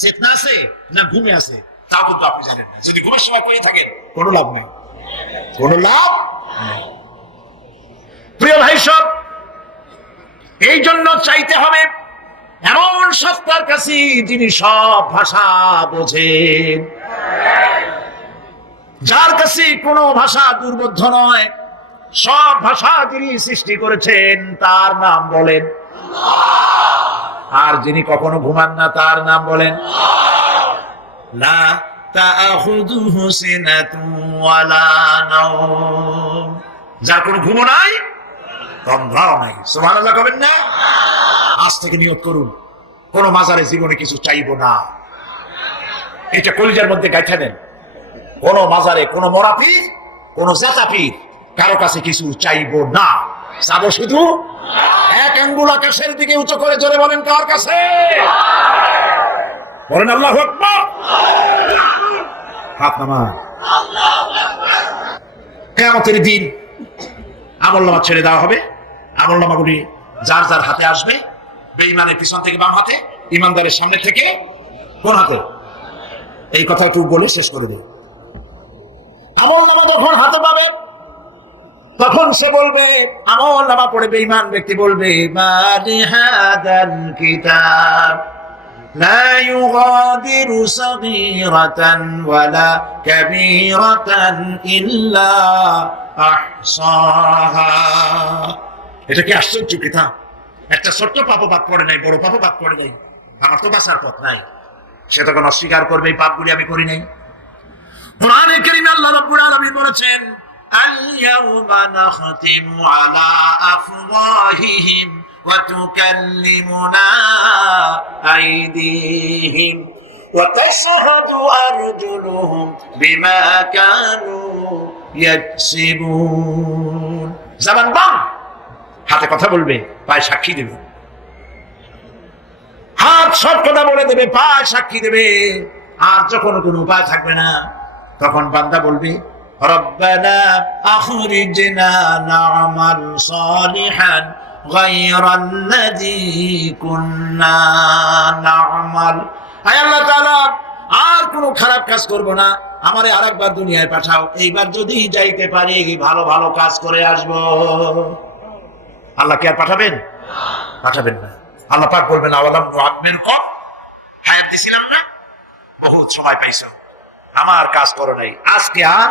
চেতনা আছে না ঘুমে আছে তাও কিন্তু আপনি জানেন না। যদি ঘুমের সময় করে থাকেন কোনো লাভ নেই, কোনো লাভ নেই। প্রিয় ভাই সব, এই জন্য চাইতে হবে এমন সত্তার কাছে যিনি সব ভাষা বোঝেন, যার কাছে কোনো ভাষা দুর্বোধ্য নয়, সব ভাষা যিনি সৃষ্টি করেছেন তার নাম বলেন, আর যিনি কখনো ঘুমান না তার নাম বলেন লা তাআখুযুহু সিনাতুন ওয়ালা নাওম, যার কোনো ঘুমও নাই তন্দ্রাও নাই। সুবহানাল্লাহ কবেন না? আজ থেকে নিয়ত করুন কোন মাজারে জীবনে কিছু চাইবো না, এটা কলিজার মধ্যে গাইথা দেন। কোন মাজারে কোন মরাপীর কোন জাতাপীর কারো কাছে কিছু চাইবো না, চাবো শুধু এক আঙ্গুল আকাশের দিকে উঁচু করে জোরে বলেন কার কাছে? বলেন আল্লাহু আকবার। হাত নামান। কিয়ামতের দিন আমলনামা ছেড়ে দেওয়া হবে, আমলনামাগুলি যার যার হাতে আসবে, বেঈমানের পিছন থেকে বাম হাতে, ইমানদারের সামনে থেকে কোন হাতে? এই কথা একটু বলে শেষ করে দিই। আমলনামা যখন হাতে পাবে তখন সে বলবে, আমলনামা পড়ে বেঈমান ব্যক্তি বলবে, মালি হাদাল কিতাব লা ইউগাদিরু সাগীরাতান ওয়ালা কাবীরাতান ইল্লা আহসাহা। এটা কি আশ্চর্য কিতাব! একটা ছোট্ট পাপও বাদ পড়ে নাই, বড় পাপও বাদ পড়ে নাই, আমার তো বাঁচার পথ নাই। সে তখন অস্বীকার করবে এই পাপগুলি আমি করি নাই। কোরআনে কারীমে আল্লাহ রাব্বুল আলামিন বলেছেন, আল-ইয়াওমা নাখতিমু আলা আফওয়াহিহিম ওয়া তুকাল্লিমুনা আইদিহিম ওয়া তাশহাদু আরজুলুহুম বিমা কানু ইয়াকসিবুন। জবান বন্ধ, হাতে কথা বলবে, পায়ে সাক্ষী দেবে। হাত সব কথা বলে দেবে, পায়ে সাক্ষী দেবে। আর যখন কোনো উপায় থাকবে না, তখন বান্দা বলবে রব্বানা আখরিজনা না'মাল সালিহান গায়রাল্লাযী কুন্না না'মাল। আয় আল্লাহ তাআলা, আর কোনো খারাপ কাজ করব না, আমারে আরেকবার দুনিয়ায় পাঠাও। এইবার যদি যাইতে পারি ভালো ভালো কাজ করে আসব। আল্লাহ কি আর পাঠাবেন? পাঠাবেন না। আল্লাহ পাক বলবেন আওয়ালাম নুআমিরকুম, হায়াত দিছিলাম না, বহুত সময় পাইছো, আমার কাজ করো নাই, আজকে আর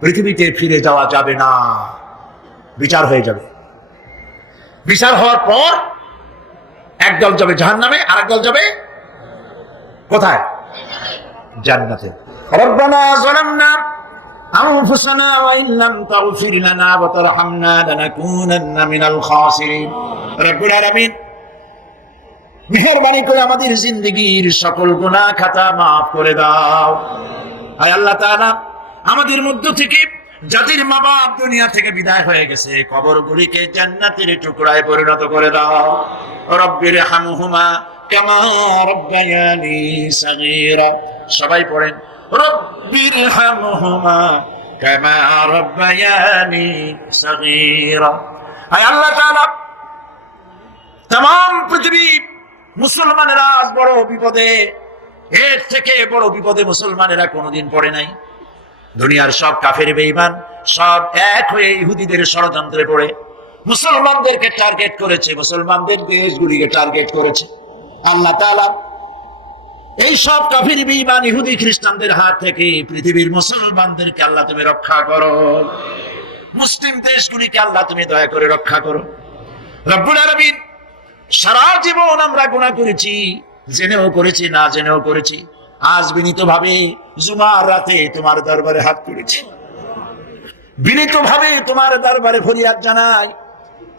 পৃথিবীতে ফিরে যাওয়া যাবে না। বিচার হয়ে যাবে। বিচার হওয়ার পর একদল যাবে জাহান্নামে, আর একদল যাবে কোথায়? জান্নাতে। রব্বানা যালামনা আনফুসানা ওয়া ইন লাম তাগফির লানা ওয়া তারহামনা লানাকুনান্না মিনাল খাসিরিন। রব্বুল আলামিন, মেহেরবানি করে আমাদের জিন্দেগীর সকল গুনাহ খাতা মাফ করে দাও। আয় আল্লাহ তাআলা, আমাদের মধ্য থেকে যাদের মা বাপ দুনিয়া থেকে বিদায় হয়ে গেছে, কবরগুলিকে জান্নাতের টুকরায় পরিণত করে দাও। রব্বির হামহুমা কামা রব্বায়ানি সাগীরা। সবাই পড়েন রব্বির হামহুমা কামা রব্বায়ানি সাগীরা। আয় আল্লাহ তাআলা, तमाम পৃথিবী মুসলমানেরা আজ বড় বিপদে, এর থেকে বড় বিপদে মুসলমানেরা কোনোদিন পড়ে নাই। দুনিয়ার সব কাফের বেঈমান সব এক হয়ে ইহুদিদের ষড়যন্ত্রে পড়ে মুসলমানদেরকে টার্গেট করেছে, মুসলমানদের দেশগুলিকে টার্গেট করেছে। আল্লাহ তাআলা এই সব কাফের বেঈমান ইহুদি খ্রিস্টানদের হাত থেকে পৃথিবীর মুসলমানদেরকে আল্লাহ তুমি রক্ষা করো। মুসলিম দেশগুলিকে আল্লাহ তুমি দয়া করে রক্ষা করো। রব্বুল আলামিন, সারা জীবন আমরা গুনাহ করেছি, জেনেও করেছি, না জেনেও করেছি। আজ বিনীত ভাবে জুমার রাতে তোমার দরবারে হাত তুলেছি, বিনীত ভাবে তোমার দরবারে ফরিয়াদ জানাই।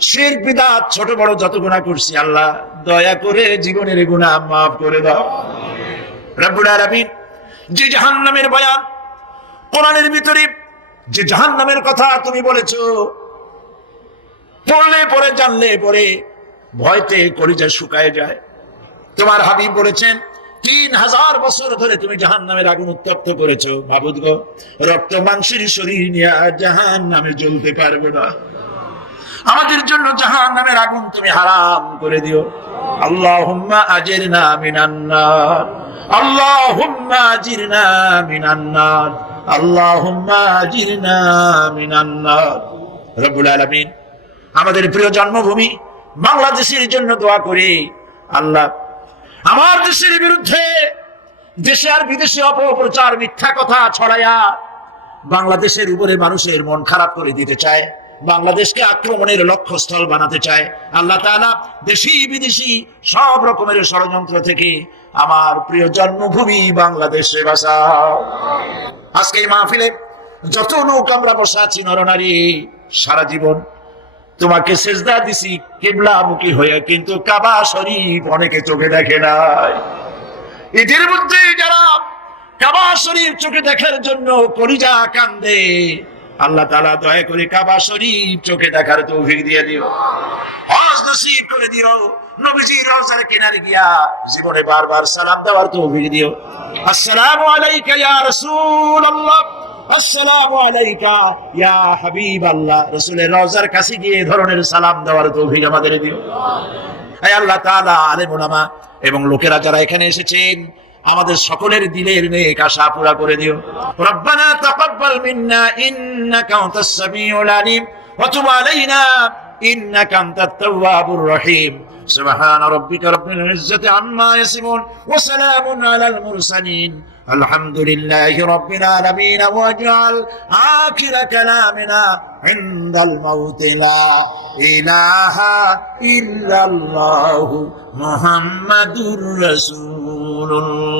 শিরক বিদআত ছোট বড় যত গুনাহ করছি, আল্লাহ দয়া করে জীবনের গুনাহ মাফ করে দাও। রব্বুল আলামিন, যে জাহান্নামের বয়ান কোরআনের ভিতরে, যে জাহান্নামের কথা তুমি বলেছো, পড়লে পরে জানলে পরে ভয়তে কলিজা শুকায় যায়। তোমার হাবিব বলেছেন 3000 বছর ধরে তুমি জাহান্নামের আগুন উত্তপ্ত করেছো। মাবুদ গো, রক্ত মাংসের শরীর নিয়ে জাহান্নামে জ্বলতে পারবে না। আমাদের জন্য জাহান্নামের আগুন তুমি হারাম করে দিও। আল্লাহুম্মা আজিরনা মিনান নার, আল্লাহুম্মা আজিরনা মিনান নার, আল্লাহুম্মা আজিরনা মিনান নার। রব্বুল আলামিন, আমাদের প্রিয় জন্মভূমি বাংলাদেশের জন্য দোয়া করি। আল্লাহ, আমার দেশের বিরুদ্ধে দেশে আর বিদেশে অপপ্রচার মিথ্যা কথা ছড়ায়া বাংলাদেশের উপরে মানুষের মন খারাপ করে দিতে চায়, বাংলাদেশকে আক্রমণের লক্ষ্যস্থল বানাতে চায়। আল্লাহ তাআলা দেশি বিদেশি সব রকমের ষড়যন্ত্র থেকে আমার প্রিয় জন্মভূমি বাংলাদেশে বাঁচাও। আজকে এই মাহফিলে যত লোক আমরা বসে আছি, নরনারী, সারা জীবন তোমাকে সেজদা দিছি কিবলামুখী হয়ে, কিন্তু কাবা শরীফ অনেকে চোখে দেখে নাই। এদের মধ্যে যারা কাবা শরীফ চোখে দেখার জন্য কলিজা কান্দে, আল্লাহ তাআলা দয়া করে কাবা শরীফ চোখে দেখার তৌফিক দিয়ে দিও, হজ নসিব করে দিও, নবীজির রওজার কিনারে গিয়া জীবনে বারবার সালাম দেওয়ার তৌফিক দিও। আসসালামু আলাইকা ইয়া রাসূলুল্লাহ, আসসালামু আলাইকা ইয়া হাবিবাল্লাহ। রাসূলের রওজার কাছে গিয়ে ধরনের সালাম দেওয়ার তৌফিক আমাদের দিও। হে আল্লাহ তাআলা, আলেম উলামা এবং লোকেরা যারা এখানে এসেছেন, আমাদের সকলের দিলের নেক আশা পুরা করে দিও। রব্বানা তাকাব্বাল মিন্না ইন্নাকা আনতাস সামিউল আলিম ওয়া তুব আলাইনা ইন্নাকা আনতাত তাওয়াবুর রহিম। সুবহান রাব্বিকা রাব্বিল ইজ্জাতি আম্মা ইয়াসিফুন ওয়া সালামুন আলাল মুরসালিন আলহামদুলিল্লাহি রাব্বিল আলামিন। ওয়াজআল আখিরা কালামিনা ইনদাল মাউতি লা ইলাহা ইল্লাল্লাহু মুহাম্মাদুর রাসূলুল্লাহ।